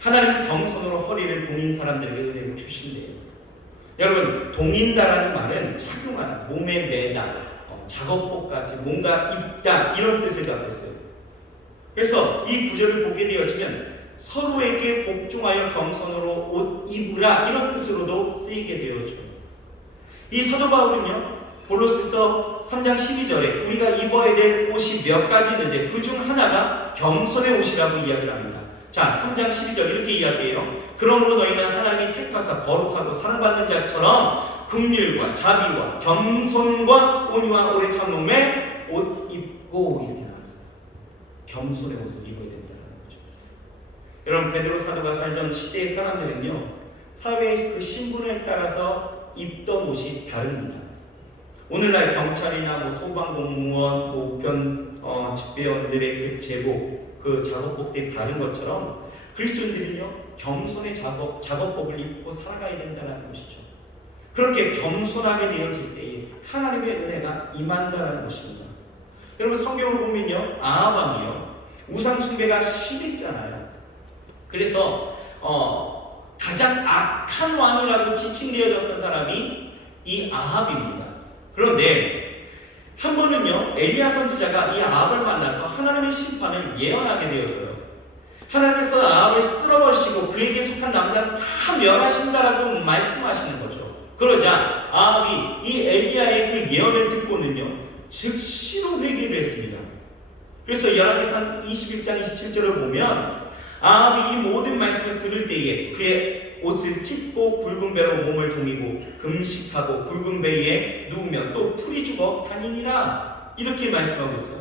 하나님은 겸손으로 허리를 동인 사람들에게 은혜를 주신대요. 여러분, 동인다라는 말은 착용하다, 몸에 매다, 작업복같이 뭔가 입다, 이런 뜻을 갖고 있어요. 그래서 이 구절을 보게 되어지면 서로에게 복종하여 겸손으로 옷 입으라, 이런 뜻으로도 쓰이게 되어져. 이 사도 바울은요, 골로새서 3장 12절에 우리가 입어야 될 옷이 몇 가지 있는데 그 중 하나가 겸손의 옷이라고 이야기를 합니다. 자, 3장 12절 이렇게 이야기해요. 그러므로 너희는 하나님이 택하사 거룩하고 사랑받는 자처럼 긍휼과 자비와 겸손과 온유와 오래 참음에 옷 입고, 이렇게 나왔어요. 겸손의 옷을 입어야 된다는 거죠. 여러분, 베드로 사도가 살던 시대의 사람들은요, 사회의 그 신분에 따라서 입던 옷이 다릅니다. 오늘날 경찰이나 소방공무원, 우편 집배원들의 그 제복, 그 작업복들이 다른 것처럼 그리스도인들은요, 겸손의 작업복을 입고 살아가야 된다는 것이죠. 그렇게 겸손하게 되어질 때에 하나님의 은혜가 임한다는 것입니다. 여러분, 성경을 보면요, 아합 왕이요, 우상 숭배가 심했잖아요. 그래서 가장 악한 왕이라고 지칭되어졌던 사람이 이 아합입니다. 그런데 한 번은요, 엘리야 선지자가 이 아합을 만나서 하나님의 심판을 예언하게 되어져요. 하나님께서 아합을 쓸어버리시고 그에게 속한 남자를 다 멸하신다라고 말씀하시는 거죠. 그러자 아합이 이 엘리야의 그 예언을 듣고는요, 즉시로 회개를 했습니다. 그래서 열왕기상 21장 27절을 보면 아합이 이 모든 말씀을 들을 때에 그의 옷을 찢고 붉은 배로 몸을 동이고 금식하고 붉은 배 위에 누우며 또 풀이 죽어 다니니라, 이렇게 말씀하고 있어요.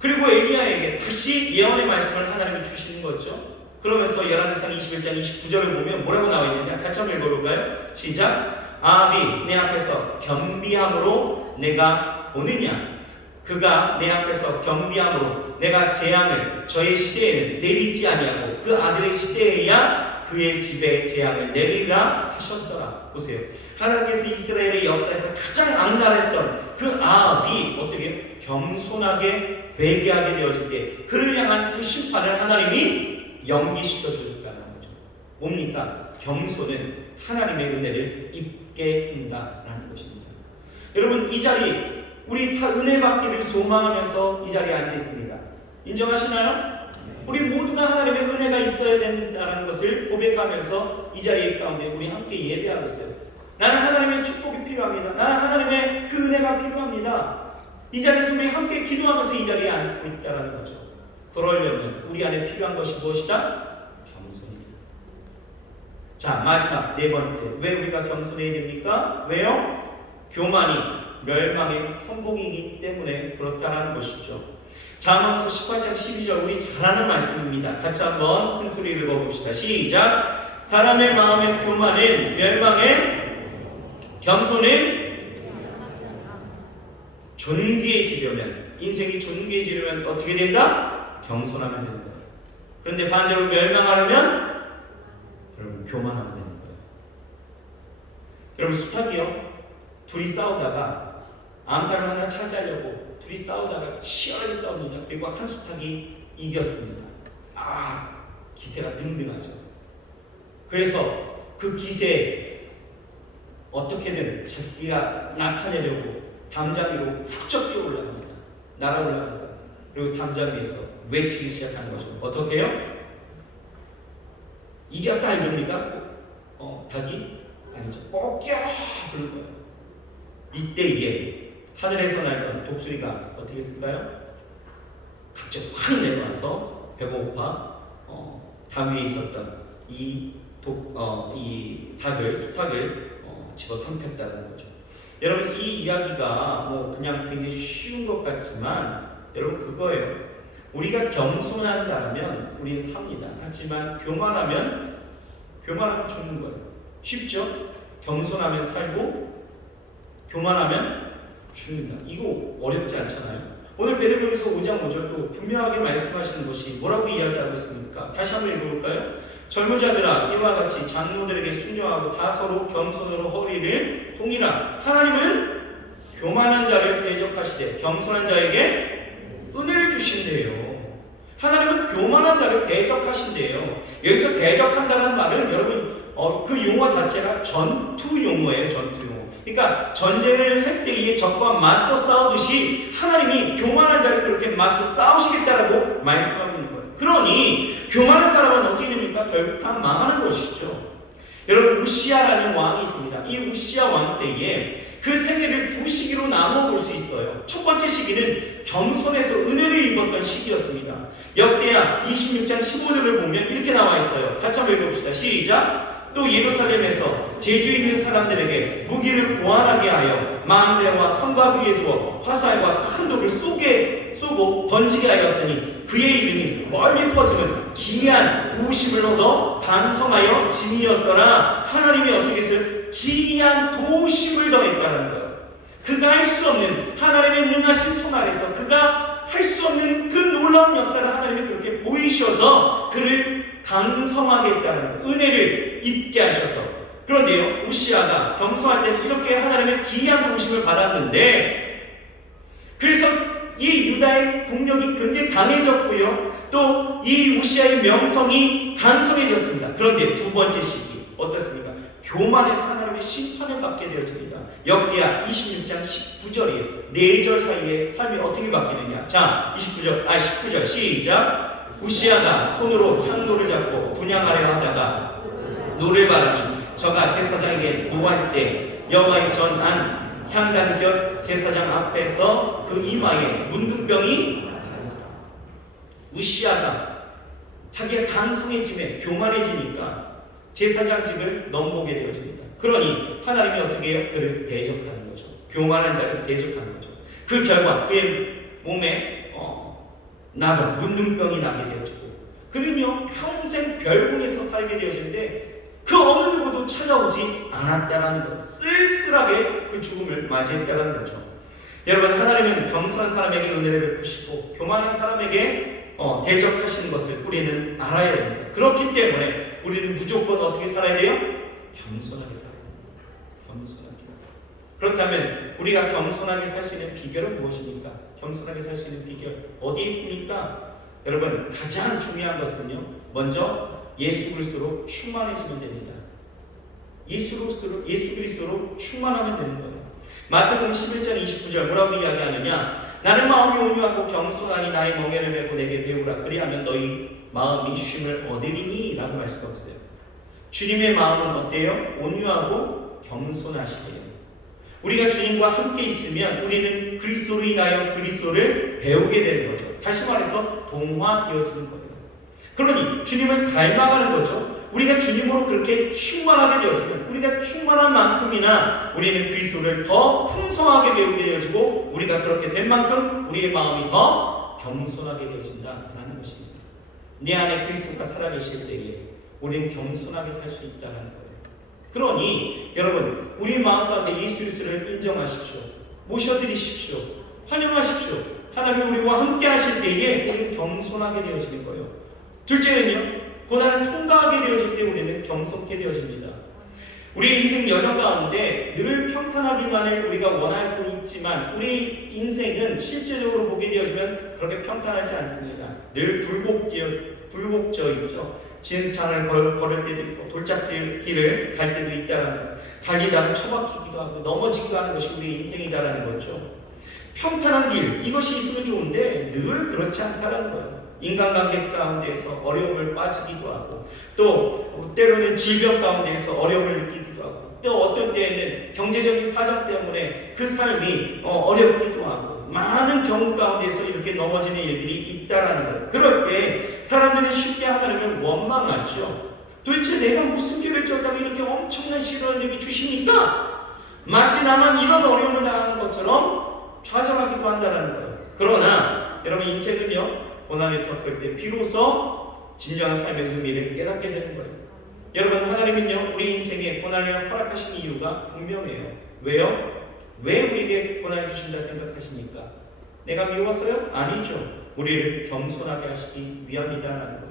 그리고 엘리야에게 다시 예언의 말씀을 하나님이 주시는 거죠. 그러면서 열왕기상 21장 29절을 보면 뭐라고 나와 있느냐, 같이 한번 읽어볼까요? 시작. 아합이 내 앞에서 겸비함으로 내가 보느냐, 그가 내 앞에서 겸비함으로 내가 재앙을 저의 시대에는 내리지 아니하고 그 아들의 시대에야 그의 집에 재앙을 내리라 하셨더라. 보세요, 하나님께서 이스라엘의 역사에서 가장 악랄했던 그 아합이 어떻게 겸손하게 회개하게 되어질 때 그를 향한 그 심판을 하나님이 연기시켜 주셨다는 거죠. 뭡니까? 겸손은 하나님의 은혜를 입게 한다라는 것입니다. 여러분, 이 자리 우리 다 은혜 받기를 소망하면서 이 자리에 앉아 있습니다. 인정하시나요? 우리 모두가 하나님의 은혜가 있어야 된다는 것을 고백하면서 이 자리 가운데 우리 함께 예배하고 있어요. 나는 하나님의 축복이 필요합니다. 나는 하나님의 그 은혜가 필요합니다. 이 자리에서 우리 함께 기도하면서 이 자리에 앉고 있다는 거죠. 그러려면 우리 안에 필요한 것이 무엇이다? 겸손이다. 자, 마지막 네 번째, 왜 우리가 겸손해야 됩니까? 왜요? 교만이 멸망의 선봉이기 때문에 그렇다는 것이죠. 잠언서 18장 12절 우리 잘 아는 말씀입니다. 같이 한번 큰 소리를 읽어봅시다. 시작. 사람의 마음의 교만은 멸망에, 겸손은 존귀해지려면, 인생이 존귀해지려면 어떻게 된다? 겸손하면 된다. 그런데 반대로 멸망하려면, 여러분, 교만하면 되는 거예요. 여러분 수탉이요, 둘이 싸우다가 암탉을 하나 차지하려고 둘이 싸우다가 치열하게 싸웁니다. 그리고 한 수탉이 이겼습니다. 기세가 등등하죠. 그래서 그 기세에 어떻게든 자기가 나타내려고 담장 위로 훌쩍 뛰어 올라갑니다. 날아 올라갑니다. 그리고 담장 위에서 외치기 시작하는 거죠. 어떻게 해요? 이겼다 이럽니까? 닭이? 아니죠. 꺾여! 그럴 거예요. 이때 이게 하늘에서 날던 독수리가 어떻게 했을까요? 갑자기 확 내려와서 배고파 담 위에 있었던 이 수탉을 집어삼켰다는 거죠. 여러분 이 이야기가 그냥 굉장히 쉬운 것 같지만 여러분 그거예요. 우리가 겸손한다면 우리는 삽니다. 하지만 교만하면 죽는 거예요. 쉽죠? 겸손하면 살고 교만하면 죽는다. 이거 어렵지 않잖아요. 오늘 베드로전서 5장 5절도 분명하게 말씀하시는 것이 뭐라고 이야기하고 있습니까? 다시 한번 읽어볼까요? 젊은 자들아 이와 같이 장로들에게 순종하고 다 서로 겸손으로 허리를 동이라. 하나님은 교만한 자를 대적하시되 겸손한 자에게 은혜를 주신대요. 하나님은 교만한 자를 대적하신대요. 여기서 대적한다는 말은 여러분 그 용어 자체가 전투 용어예요. 전투 용어. 그러니까 전쟁을 할 때에 적과 맞서 싸우듯이 하나님이 교만한 자를 그렇게 맞서 싸우시겠다라고 말씀하고 있는 거예요. 그러니 교만한 사람은 어떻게 됩니까? 결국 다 망하는 것이죠. 여러분 우시아라는 왕이 있습니다. 이 우시아 왕 때에 그 세계를 두 시기로 나누어 볼 수 있어요. 첫 번째 시기는 겸손해서 은혜를 입었던 시기였습니다. 역대하 26장 15절을 보면 이렇게 나와 있어요. 같이 한번 읽어봅시다. 시작! 또 예루살렘에서 재주 있는 사람들에게 무기를 고안하게 하여 망대와 성곽 위에 두어 화살과 큰 돌을 쏘고 던지게 하였으니 그의 이름이 멀리 퍼지면 기이한 도심을 얻어 반성하여 짐이었더라. 하나님이 어떻게 했어요? 기이한 도심을 더했다는 거예요. 그가 할 수 없는 하나님의 능하신 손 아래서 그가 할 수 없는 그 놀라운 역사를 하나님이 그렇게 보이셔서 그를 강성하게 했다는 은혜를 입게 하셔서. 그런데요 우시아가 겸손할 때는 이렇게 하나님의 기이한 도심을 받았는데 그래서 이 유다의 국력이 굉장히 강해졌고요 또 이 우시아의 명성이 강성해졌습니다. 그런데 두 번째 시기 어떻습니까? 교만해서 하나님의 심판을 받게 되어집니다. 역대하 26장 19절이에요. 4절 사이에 삶이 어떻게 바뀌느냐. 자 19절 시작. 우시아가 손으로 향로를 잡고 분향하려 하다가 노를 바라니 저가 제사장에게 노할 때 여호와의 전안 향단곁 제사장 앞에서 그 이마에 문둥병이 우시아가 자기가 강성해짐에 교만해지니까 제사장 집을 넘보게 되어집니다. 그러니 하나님이 어떻게 해요? 그를 대적하는 거죠. 교만한 자를 대적하는 거죠. 그 결과 그의 몸에 문둥병이 나게 되어지고 그러며 평생 별궁에서 살게 되어지는데 그 어느 누구도 찾아오지 않았다는 것. 쓸쓸하게 그 죽음을 맞이했다는 거죠. 여러분 하나님은 겸손한 사람에게 은혜를 베푸시고 교만한 사람에게 대적하시는 것을 우리는 알아야 됩니다. 그렇기 때문에 우리는 무조건 어떻게 살아야 돼요? 겸손하게 살아야 됩니다. 겸손하게. 그렇다면 우리가 겸손하게 살 수 있는 비결은 무엇입니까? 겸손하게 살 수 있는 비결 어디에 있습니까? 여러분 가장 중요한 것은요 먼저 예수 그리스도로 충만해지면 됩니다. 예수 그리스도로 충만하면 되는 거예요. 마태복음 11장 29절 뭐라고 이야기하느냐? 나는 마음이 온유하고 겸손하니 나의 멍에를 메고 내게 배우라. 그리하면 너희 마음이 쉼을 얻으리니 라고 말씀하셨어요. 주님의 마음은 어때요? 온유하고 겸손하시대요. 우리가 주님과 함께 있으면 우리는 그리스도로 인하여 그리스도를 배우게 되는 거죠. 다시 말해서 동화되어지는 거예요. 그러니 주님을 닮아가는 거죠. 우리가 주님으로 그렇게 충만하게 되어지면 우리가 충만한 만큼이나 우리는 그리스도를 더 풍성하게 배우게 되어지고 우리가 그렇게 된 만큼 우리의 마음이 더 겸손하게 되어진다라는 것입니다. 내 안에 그리스도가 살아계실 때에 우리는 겸손하게 살 수 있다는 거예요. 그러니 여러분 우리 마음 가운데 예수 그리스도를 인정하십시오. 모셔드리십시오. 환영하십시오. 하나님 우리와 함께 하실 때에 우리는 겸손하게 되어지는 거예요. 둘째는요 고난을 통과하게 되어질 때 우리는 겸손케 되어집니다. 우리 인생 여정 가운데 늘 평탄하기만을 우리가 원하고 있지만 우리 인생은 실제적으로 보게 되어지면 그렇게 평탄하지 않습니다. 늘 불복저이죠. 지름창을 걸을 때도 있고 돌짝길을 갈 때도 있다라는 것. 달리다가 처박히기도 하고 넘어지기도 하는 것이 우리 인생이다라는 거죠. 평탄한 길, 이것이 있으면 좋은데 늘 그렇지 않다라는 거예요. 인간관계 가운데서 어려움을 빠지기도 하고 또 때로는 질병 가운데서 어려움을 느끼기도 하고 또 어떤 때에는 경제적인 사정 때문에 그 삶이 어렵기도 하고 많은 경우 가운데서 이렇게 넘어지는 일들이 있다라는 거예요. 그럴 때 사람들이 쉽게 하나님을 원망하죠. 도대체 내가 무슨 죄를 졌다고 이렇게 엄청난 시련을 내게 주시니까 마치 나만 이런 어려움을 당하는 것처럼 좌절하기도 한다는 거예요. 그러나 여러분 인생은요 고난을 겪을 때 비로소 진정한 삶의 의미를 깨닫게 되는 거예요. 여러분 하나님은요 우리 인생에 고난을 허락하신 이유가 분명해요. 왜요? 왜 우리에게 고난을 주신다 생각하십니까? 내가 미워서요? 아니죠. 우리를 겸손하게 하시기 위함이다라는 거예요.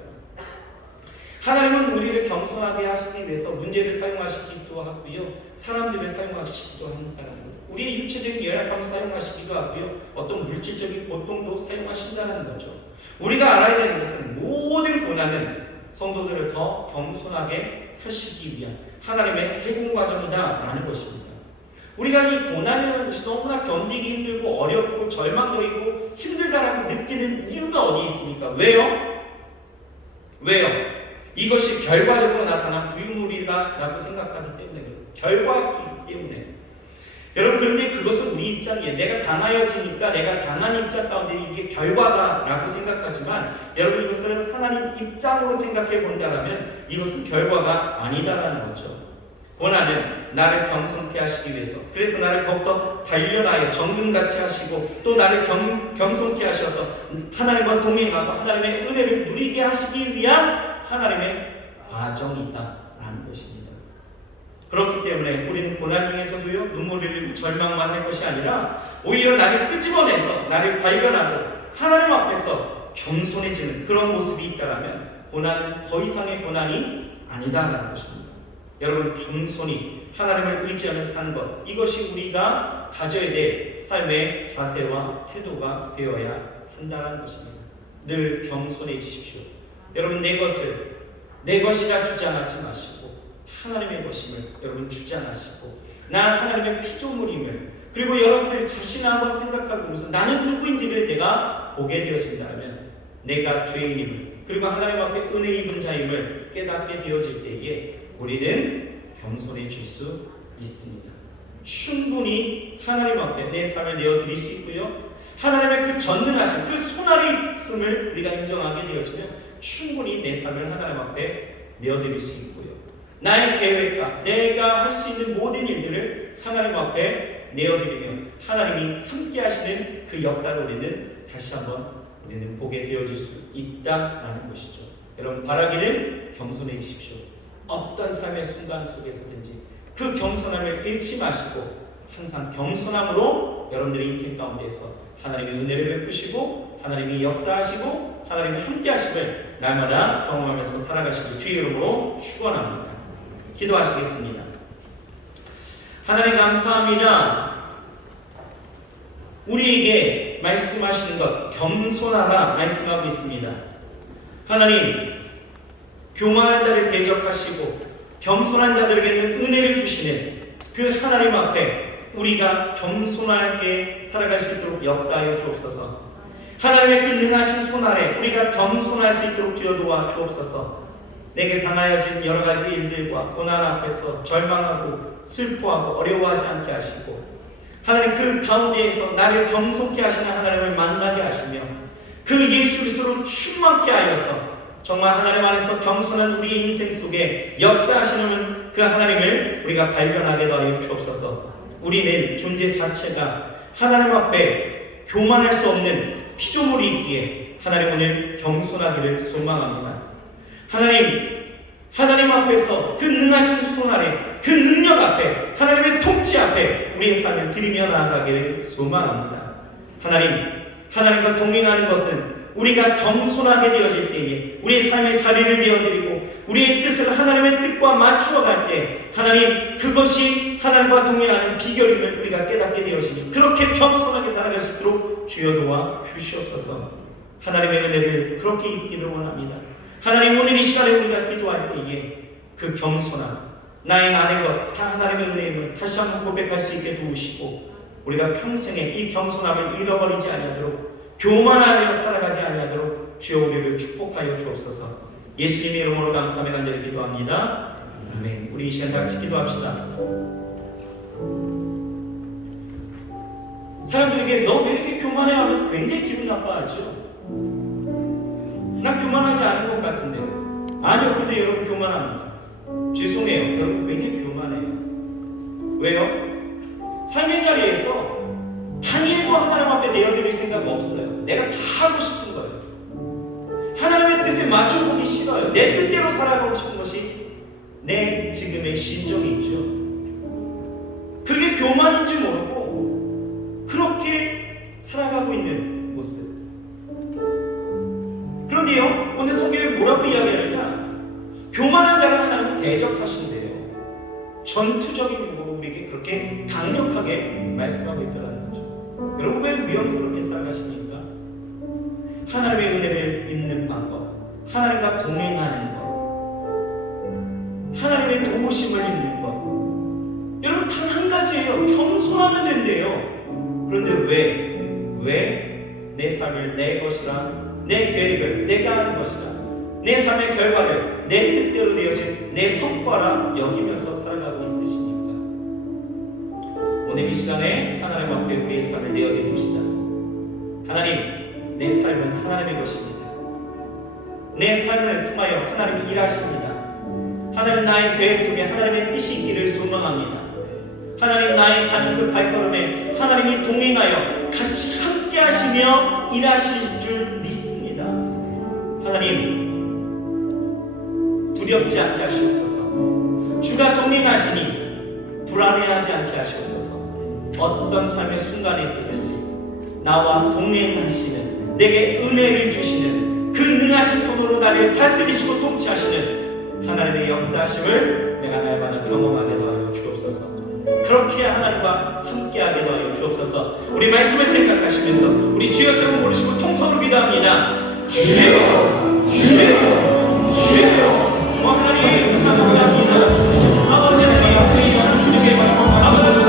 하나님은 우리를 겸손하게 하시기 위해서 문제를 사용하시기도 하고요. 사람들을 사용하시기도 한다는 거예요. 우리의 육체적인 열악함을 사용하시기도 하고요. 어떤 물질적인 고통도 사용하신다는 거죠. 우리가 알아야 되는 것은 모든 고난은 성도들을 더 겸손하게 하시기 위한 하나님의 세공 과정이다라는 것입니다. 우리가 이 고난이라는 것이 너무나 견디기 힘들고 어렵고 절망적이고 힘들다라고 느끼는 이유가 어디 있습니까? 왜요? 이것이 결과적으로 나타난 부유물이다라고 생각하기 때문에 결과이기 때문에 여러분 그런데 그것은 우리 입장이에요. 내가 당하여지니까 내가 당한 입장 가운데 이게 결과다라고 생각하지만 여러분 이것을 하나님 입장으로 생각해 본다면 이것은 결과가 아니다라는 거죠. 고난은 나를 겸손케 하시기 위해서 그래서 나를 더욱더 단련하여 정금같이 하시고 또 나를 겸손케 하셔서 하나님과 동행하고 하나님의 은혜를 누리게 하시기 위한 하나님의 과정이다라는 것입니다. 그렇기 때문에 우리는 고난 중에서도요 눈물을 흘리고 절망만 할 것이 아니라 오히려 나를 끄집어내서 나를 발견하고 하나님 앞에서 겸손해지는 그런 모습이 있다라면 고난은 더 이상의 고난이 아니다라는 것입니다. 여러분 겸손히 하나님을 의지하며 사는 것 이것이 우리가 가져야 될 삶의 자세와 태도가 되어야 한다는 것입니다. 늘 겸손해지십시오. 여러분 내 것을 내 것이라 주장하지 마시고 하나님의 것임을 여러분 주장하시고 나 하나님의 피조물임을 그리고 여러분들 자신을 한번 생각하면서 나는 누구인지를 내가 보게 되어진다면 내가 죄인임을 그리고 하나님 앞에 은혜 입은 자임을 깨닫게 되어질 때에 우리는 겸손해질 수 있습니다. 충분히 하나님 앞에 내 삶을 내어드릴 수 있고요. 하나님의 그 전능하신 그 손아래 있음을 우리가 인정하게 되어지면 충분히 내 삶을 하나님 앞에 내어드릴 수 있고요. 나의 계획과 내가 할 수 있는 모든 일들을 하나님 앞에 내어드리며 하나님이 함께 하시는 그 역사를 우리는 다시 한번 우리는 보게 되어질 수 있다라는 것이죠. 여러분 바라기는 겸손해지십시오. 어떤 삶의 순간 속에서든지 그 겸손함을 잃지 마시고 항상 겸손함으로 여러분들의 인생 가운데에서 하나님의 은혜를 베푸시고 하나님이 역사하시고 하나님이 함께 하심을 날마다 경험하면서 살아가시길 주의 이름으로 축원합니다. 기도하시겠습니다. 하나님 감사합니다. 우리에게 말씀하시는 것 겸손하라 말씀하고 있습니다. 하나님 교만한 자를 대적하시고 겸손한 자들에게는 은혜를 주시는 그 하나님 앞에 우리가 겸손하게 살아갈 수 있도록 역사하여 주옵소서. 하나님의 그 능하신 손 아래 우리가 겸손할 수 있도록 주여 주옵소서. 내게 당하여진 여러 가지 일들과 고난 앞에서 절망하고 슬퍼하고 어려워하지 않게 하시고 하나님 그 가운데에서 나를 겸손케 하시는 하나님을 만나게 하시며 그 예수 그리스도로 충만케 하여서 정말 하나님 안에서 겸손한 우리 인생 속에 역사하시는 그 하나님을 우리가 발견하게 하여 주옵소서. 우리는 존재 자체가 하나님 앞에 교만할 수 없는 피조물이기에 하나님 오늘 겸손하기를 소망합니다. 하나님 앞에서 그 능하신 손 아래 그 능력 앞에 하나님의 통치 앞에 우리의 삶을 드리며 나아가기를 소망합니다. 하나님과 동행하는 것은 우리가 겸손하게 되어질 때에 우리의 삶의 자리를 내어드리고 우리의 뜻을 하나님의 뜻과 맞추어 갈 때 하나님 그것이 하나님과 동행하는 비결임을 우리가 깨닫게 되어지니 그렇게 겸손하게 살아갈 수 있도록 주여 도와 주시옵소서. 하나님의 은혜를 그렇게 입기를 원합니다. 하나님 오늘 이 시간에 우리가 기도할 때에 그 겸손함 나의 아는 것 다 하나님의 은혜임을 다시 한번 고백할 수 있게 도우시고 우리가 평생에 이 겸손함을 잃어버리지 아니하도록 교만하여 살아가지 아니하도록 주여 우리를 축복하여 주옵소서. 예수님의 이름으로 감사하며 간절히 기도합니다. 아멘. 우리 이 시간 다 같이 기도합시다. 사람들에게 너 왜 이렇게 교만해 하면 굉장히 기분 나빠하죠. 난 교만하지 않은 것 같은데. 아니요, 근데 여러분 교만합니다. 죄송해요. 여러분 굉장히 교만해요. 왜요? 삶의 자리에서 단일고 하나님 앞에 내어드릴 생각 없어요. 내가 다 하고 싶은 거예요. 하나님의 뜻에 맞춰보기 싫어요. 내 뜻대로 살아가고 싶은 것이 내 지금의 심정이 있죠. 그게 교만인지 모르고 그렇게 살아가고 있는 모습. 그런데요, 오늘 성경에 뭐라고 이야기하느냐? 교만한 자를 하나님은 대적하신대요. 전투적인 부분으로 우리에게 그렇게 강력하게 말씀하고 있다는 거죠. 여러분 왜 위험스럽게 살아가십니까? 하나님의 은혜를 믿는 방법, 하나님과 동행하는 것, 하나님의 도우심을 입는 것. 여러분 단 한 가지예요. 겸손하면 된대요. 그런데 왜 내 삶을 내 것이라, 내 계획을 내가 하는 것이라, 내 삶의 결과를 내 뜻대로 되어진 내 성과라 여기면서 살아가고 있으십니까? 오늘 이 시간에 하나님 앞에 우리의 삶을 내어드립시다. 하나님, 내 삶은 하나님의 것입니다. 내 삶을 통하여 하나님이 일하십니다. 하나님 나의 계획 속에 하나님의 뜻이 있기를 소망합니다. 하나님 나의 가는 그 발걸음에 하나님이 동행하여 같이 함께 하시며 일하실 줄 믿습니다. 하나님 두렵지 않게 하시옵소서. 주가 동행하시니 불안해하지 않게 하시옵소서. 어떤 삶의 순간에 있었든지 나와 동행하시는, 내게 은혜를 주시는 그 능하신 손으로 나를 다스리시고 통치하시는 하나님의 역사하심을 내가 날마다 경험하게 하여 주옵소서. 그렇게 하나님과 함께하게 하여 주옵소서. 우리 말씀을 생각하시면서 우리 주여 세워 부르시고 통성으로 기도합니다. 주여, 주여, 주여. 하나님 감사합니다. 아버지 하나님 우리 주님의 아버지 하나님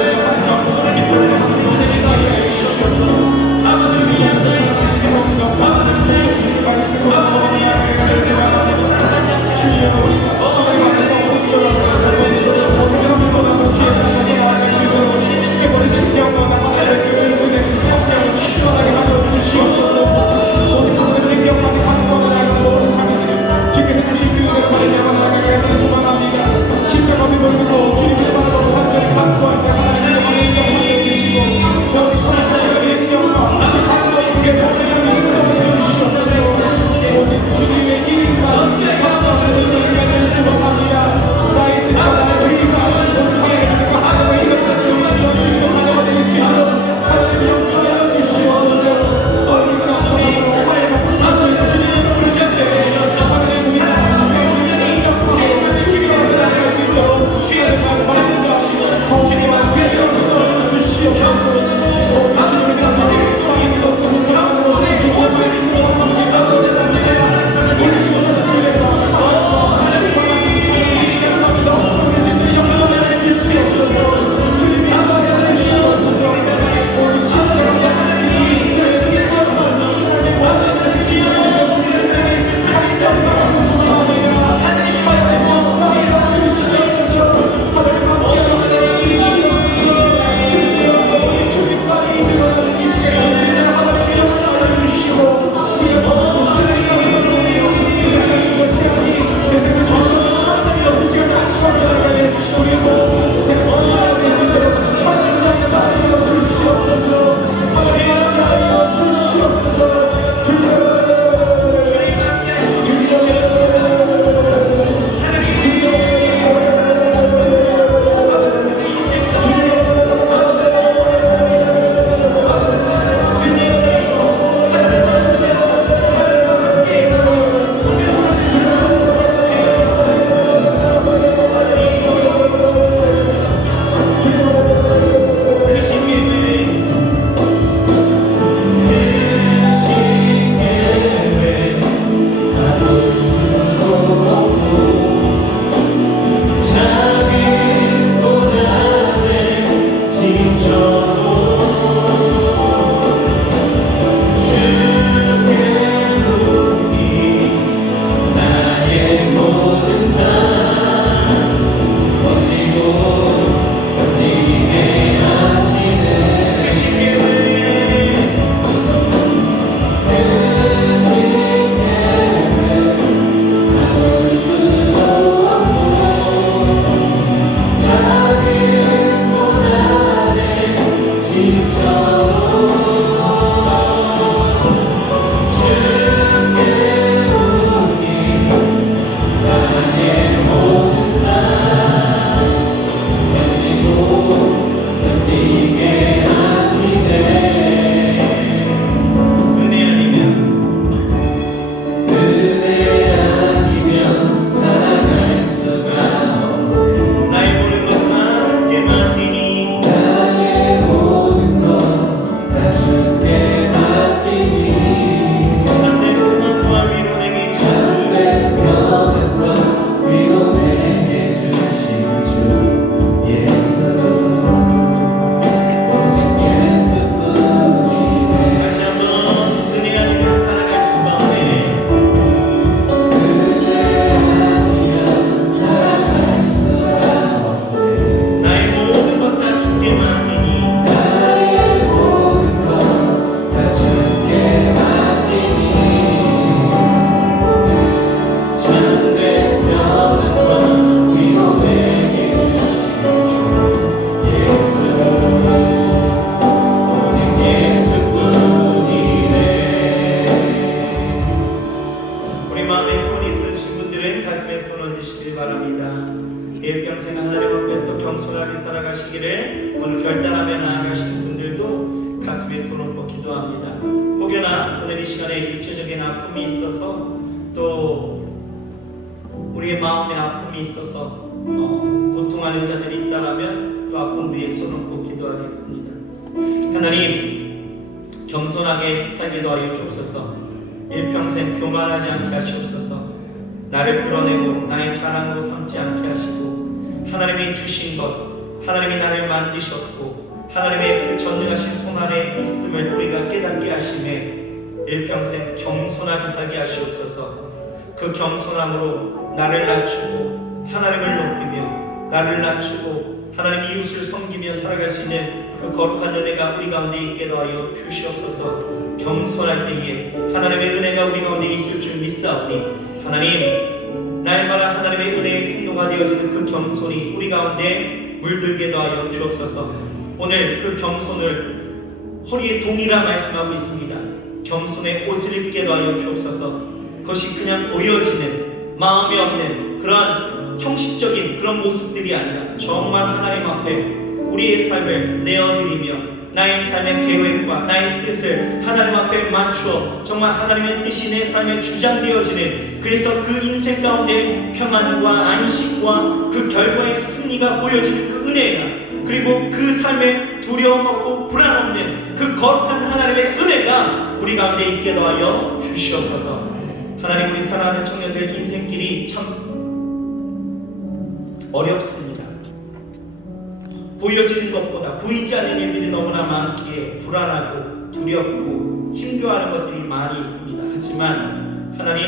오직 하나님의 능력만이 가능하다는 모든 자녀들이 지켜해 주신 그 은혜를 일평생 하나님 앞에서 겸손하게 살아가시기를 오늘 결단하며 나아가시는 분들도 가슴에 손을 뻗 기도합니다. 혹여나 오늘 이 시간에 일체적인 아픔이 있어서 또 우리의 마음에 아픔이 있어서 고통하는 자들이 있다라면 또 아픔 위에 손을 뻗 기도하겠습니다. 하나님, 겸손하게 살게 도와여 주옵소서. 일평생 교만하지 않게 하시옵소서. 나를 드러내고 나의 자랑으로 삼지 않게 하시고, 하나님이 주신 것, 하나님이 나를 만드셨고 하나님의 그 전능하신 손 아래 있음을 우리가 깨닫게 하심에 일평생 겸손하게 살게 하시옵소서. 그 겸손함으로 나를 낮추고 하나님을 높이며, 나를 낮추고 하나님 이웃을 섬기며 살아갈 수 있는 그 거룩한 은혜가 우리 가운데 있게 도와여 주시옵소서. 겸손할 때에 하나님의 은혜가 우리 가운데 있을 줄 믿사오니, 하나님, 날마다 하나님의 은혜의 풍요가 되어지는 그 겸손이 우리 가운데 물들게 도하여 주옵소서. 오늘 그 겸손을 허리에 동이라 말씀하고 있습니다. 겸손의 옷을 입게 도하여 주옵소서. 그것이 그냥 보여지는, 마음에 없는 그러한 형식적인 그런 모습들이 아니라 정말 하나님 앞에 우리의 삶을 내어드리며 나의 삶의 계획과 나의 뜻을 하나님 앞에 맞추어 정말 하나님의 뜻이 내 삶에 주장되어지는, 그래서 그 인생 가운데 평안과 안식과 그 결과의 승리가 보여지는 그 은혜가, 그리고 그 삶에 두려움 없고 불안 없는 그 거룩한 하나님의 은혜가 우리 가운데 있게 도하여 주시옵소서. 하나님, 우리 사랑하는 청년들 인생길이 참 어렵습니다. 보여지는 것보다 보이지 않는 일들이 너무나 많기에 불안하고 두렵고 힘겨워하는 것들이 많이 있습니다. 하지만 하나님,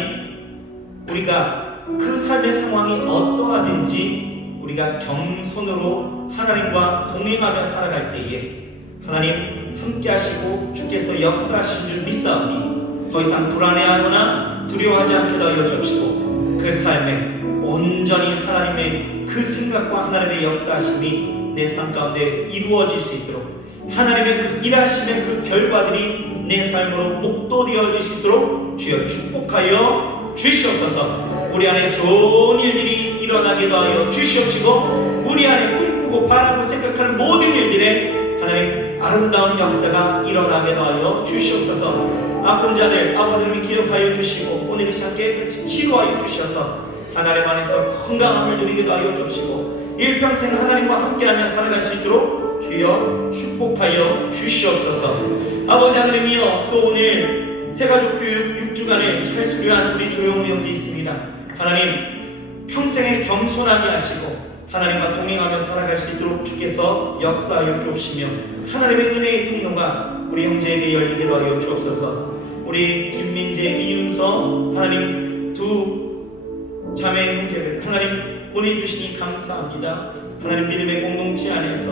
우리가 그 삶의 상황이 어떠하든지 우리가 겸손으로 하나님과 동행하며 살아갈 때에 하나님 함께 하시고 주께서 역사하신 줄 믿사오니 더 이상 불안해하거나 두려워하지 않게 하여 주옵시고, 그 삶에 온전히 하나님의 그 생각과 하나님의 역사하심이 내 삶 가운데 이루어질 수 있도록, 하나님의 그 일하심의 그 결과들이 내 삶으로 목도되어질 수 있도록 주여 축복하여 주시옵소서. 우리 안에 좋은 일들이 일어나게 하여 주시옵시고, 우리 안에 꿈꾸고 바라고 생각하는 모든 일들에 하나님 아름다운 역사가 일어나게 하여 주시옵소서. 아픈 자들 아버지님이 기억하여 주시고 오늘 이 시간 깨끗이 치료하여 주셔서 하나님 안에서 건강함을 누리게 하여 주시고 일평생 하나님과 함께하며 살아갈 수 있도록 주여 축복하여 주시옵소서. 아버지 하나님이여, 또 오늘 새가족 교육 6주간을 잘 수료한 우리 조용우 형제 있습니다. 하나님, 평생에 겸손하게 하시고 하나님과 동행하며 살아갈 수 있도록 주께서 역사하여 주옵시며 하나님의 은혜의 통로가 우리 형제에게 열리게 하여 주옵소서. 우리 김민재, 이윤서 하나님 두 자매 형제를 하나님 보내주시니 감사합니다. 하나님, 믿음의 공동체 안에서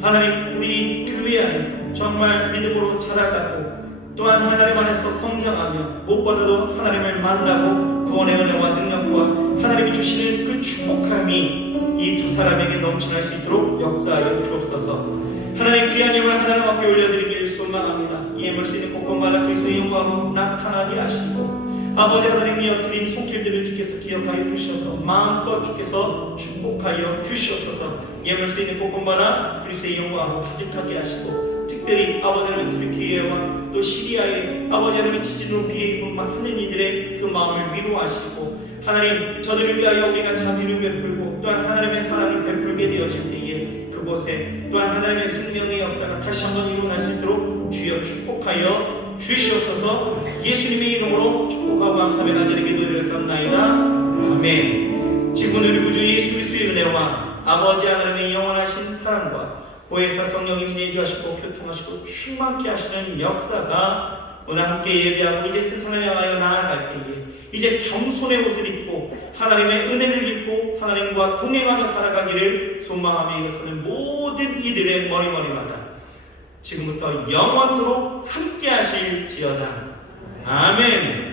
하나님 우리 교회 안에서 정말 믿음으로 자라가고 또한 하나님 안에서 성장하며 무엇보다도 하나님을 만나고 구원의 은혜와 능력과 하나님이 주시는 그 축복함이 이 두 사람에게 넘쳐날 수 있도록 역사하여 주옵소서. 하나님 귀한 예물 하나님 앞에 올려드리기를 소망합니다. 이 예물 쓰는 곳곳마다 그리스도의 영광으로 나타나게 하시고 아버지 하나님이여 드린 손길들을 주께서 기억하여 주셔서 마음껏 주께서 축복하여 주시옵소서. 예물 쓰이는 곳곳마다 그리스도의 영광으로 가득하게 하시고 특별히 아버지 하나님 트르키예와 또 시리아의 아버지 하나님의 지진으로 피해 입은 많은 이들의 그 마음을 위로하시고 하나님 저들을 위하여 우리가 자비를 베풀고 또한 하나님의 사랑을 베풀게 되어질 때에 그곳에 또한 하나님의 생명의 역사가 다시 한번 일어날 수 있도록 주여 축복하여 주시옵소서. 예수님의 이름으로 축복하고 감사하며 간절히 기도드렸사옵나이다. 아멘. 지금 우리 구주 예수 그리스도의 은혜와 아버지 하나님의 영원하신 사랑과 보혜사 성령님 내주하시고 교통하시고 충만케 하시는 역사가 오늘 함께 예배하고 이제 세상을 향하여 나아갈 때에 이제 겸손의 옷을 입고 하나님의 은혜를 입고 하나님과 동행하며 살아가기를 소망하며 일어서는 모든 이들의 머리마다 지금부터 영원토록 함께 하실지어다. 아멘.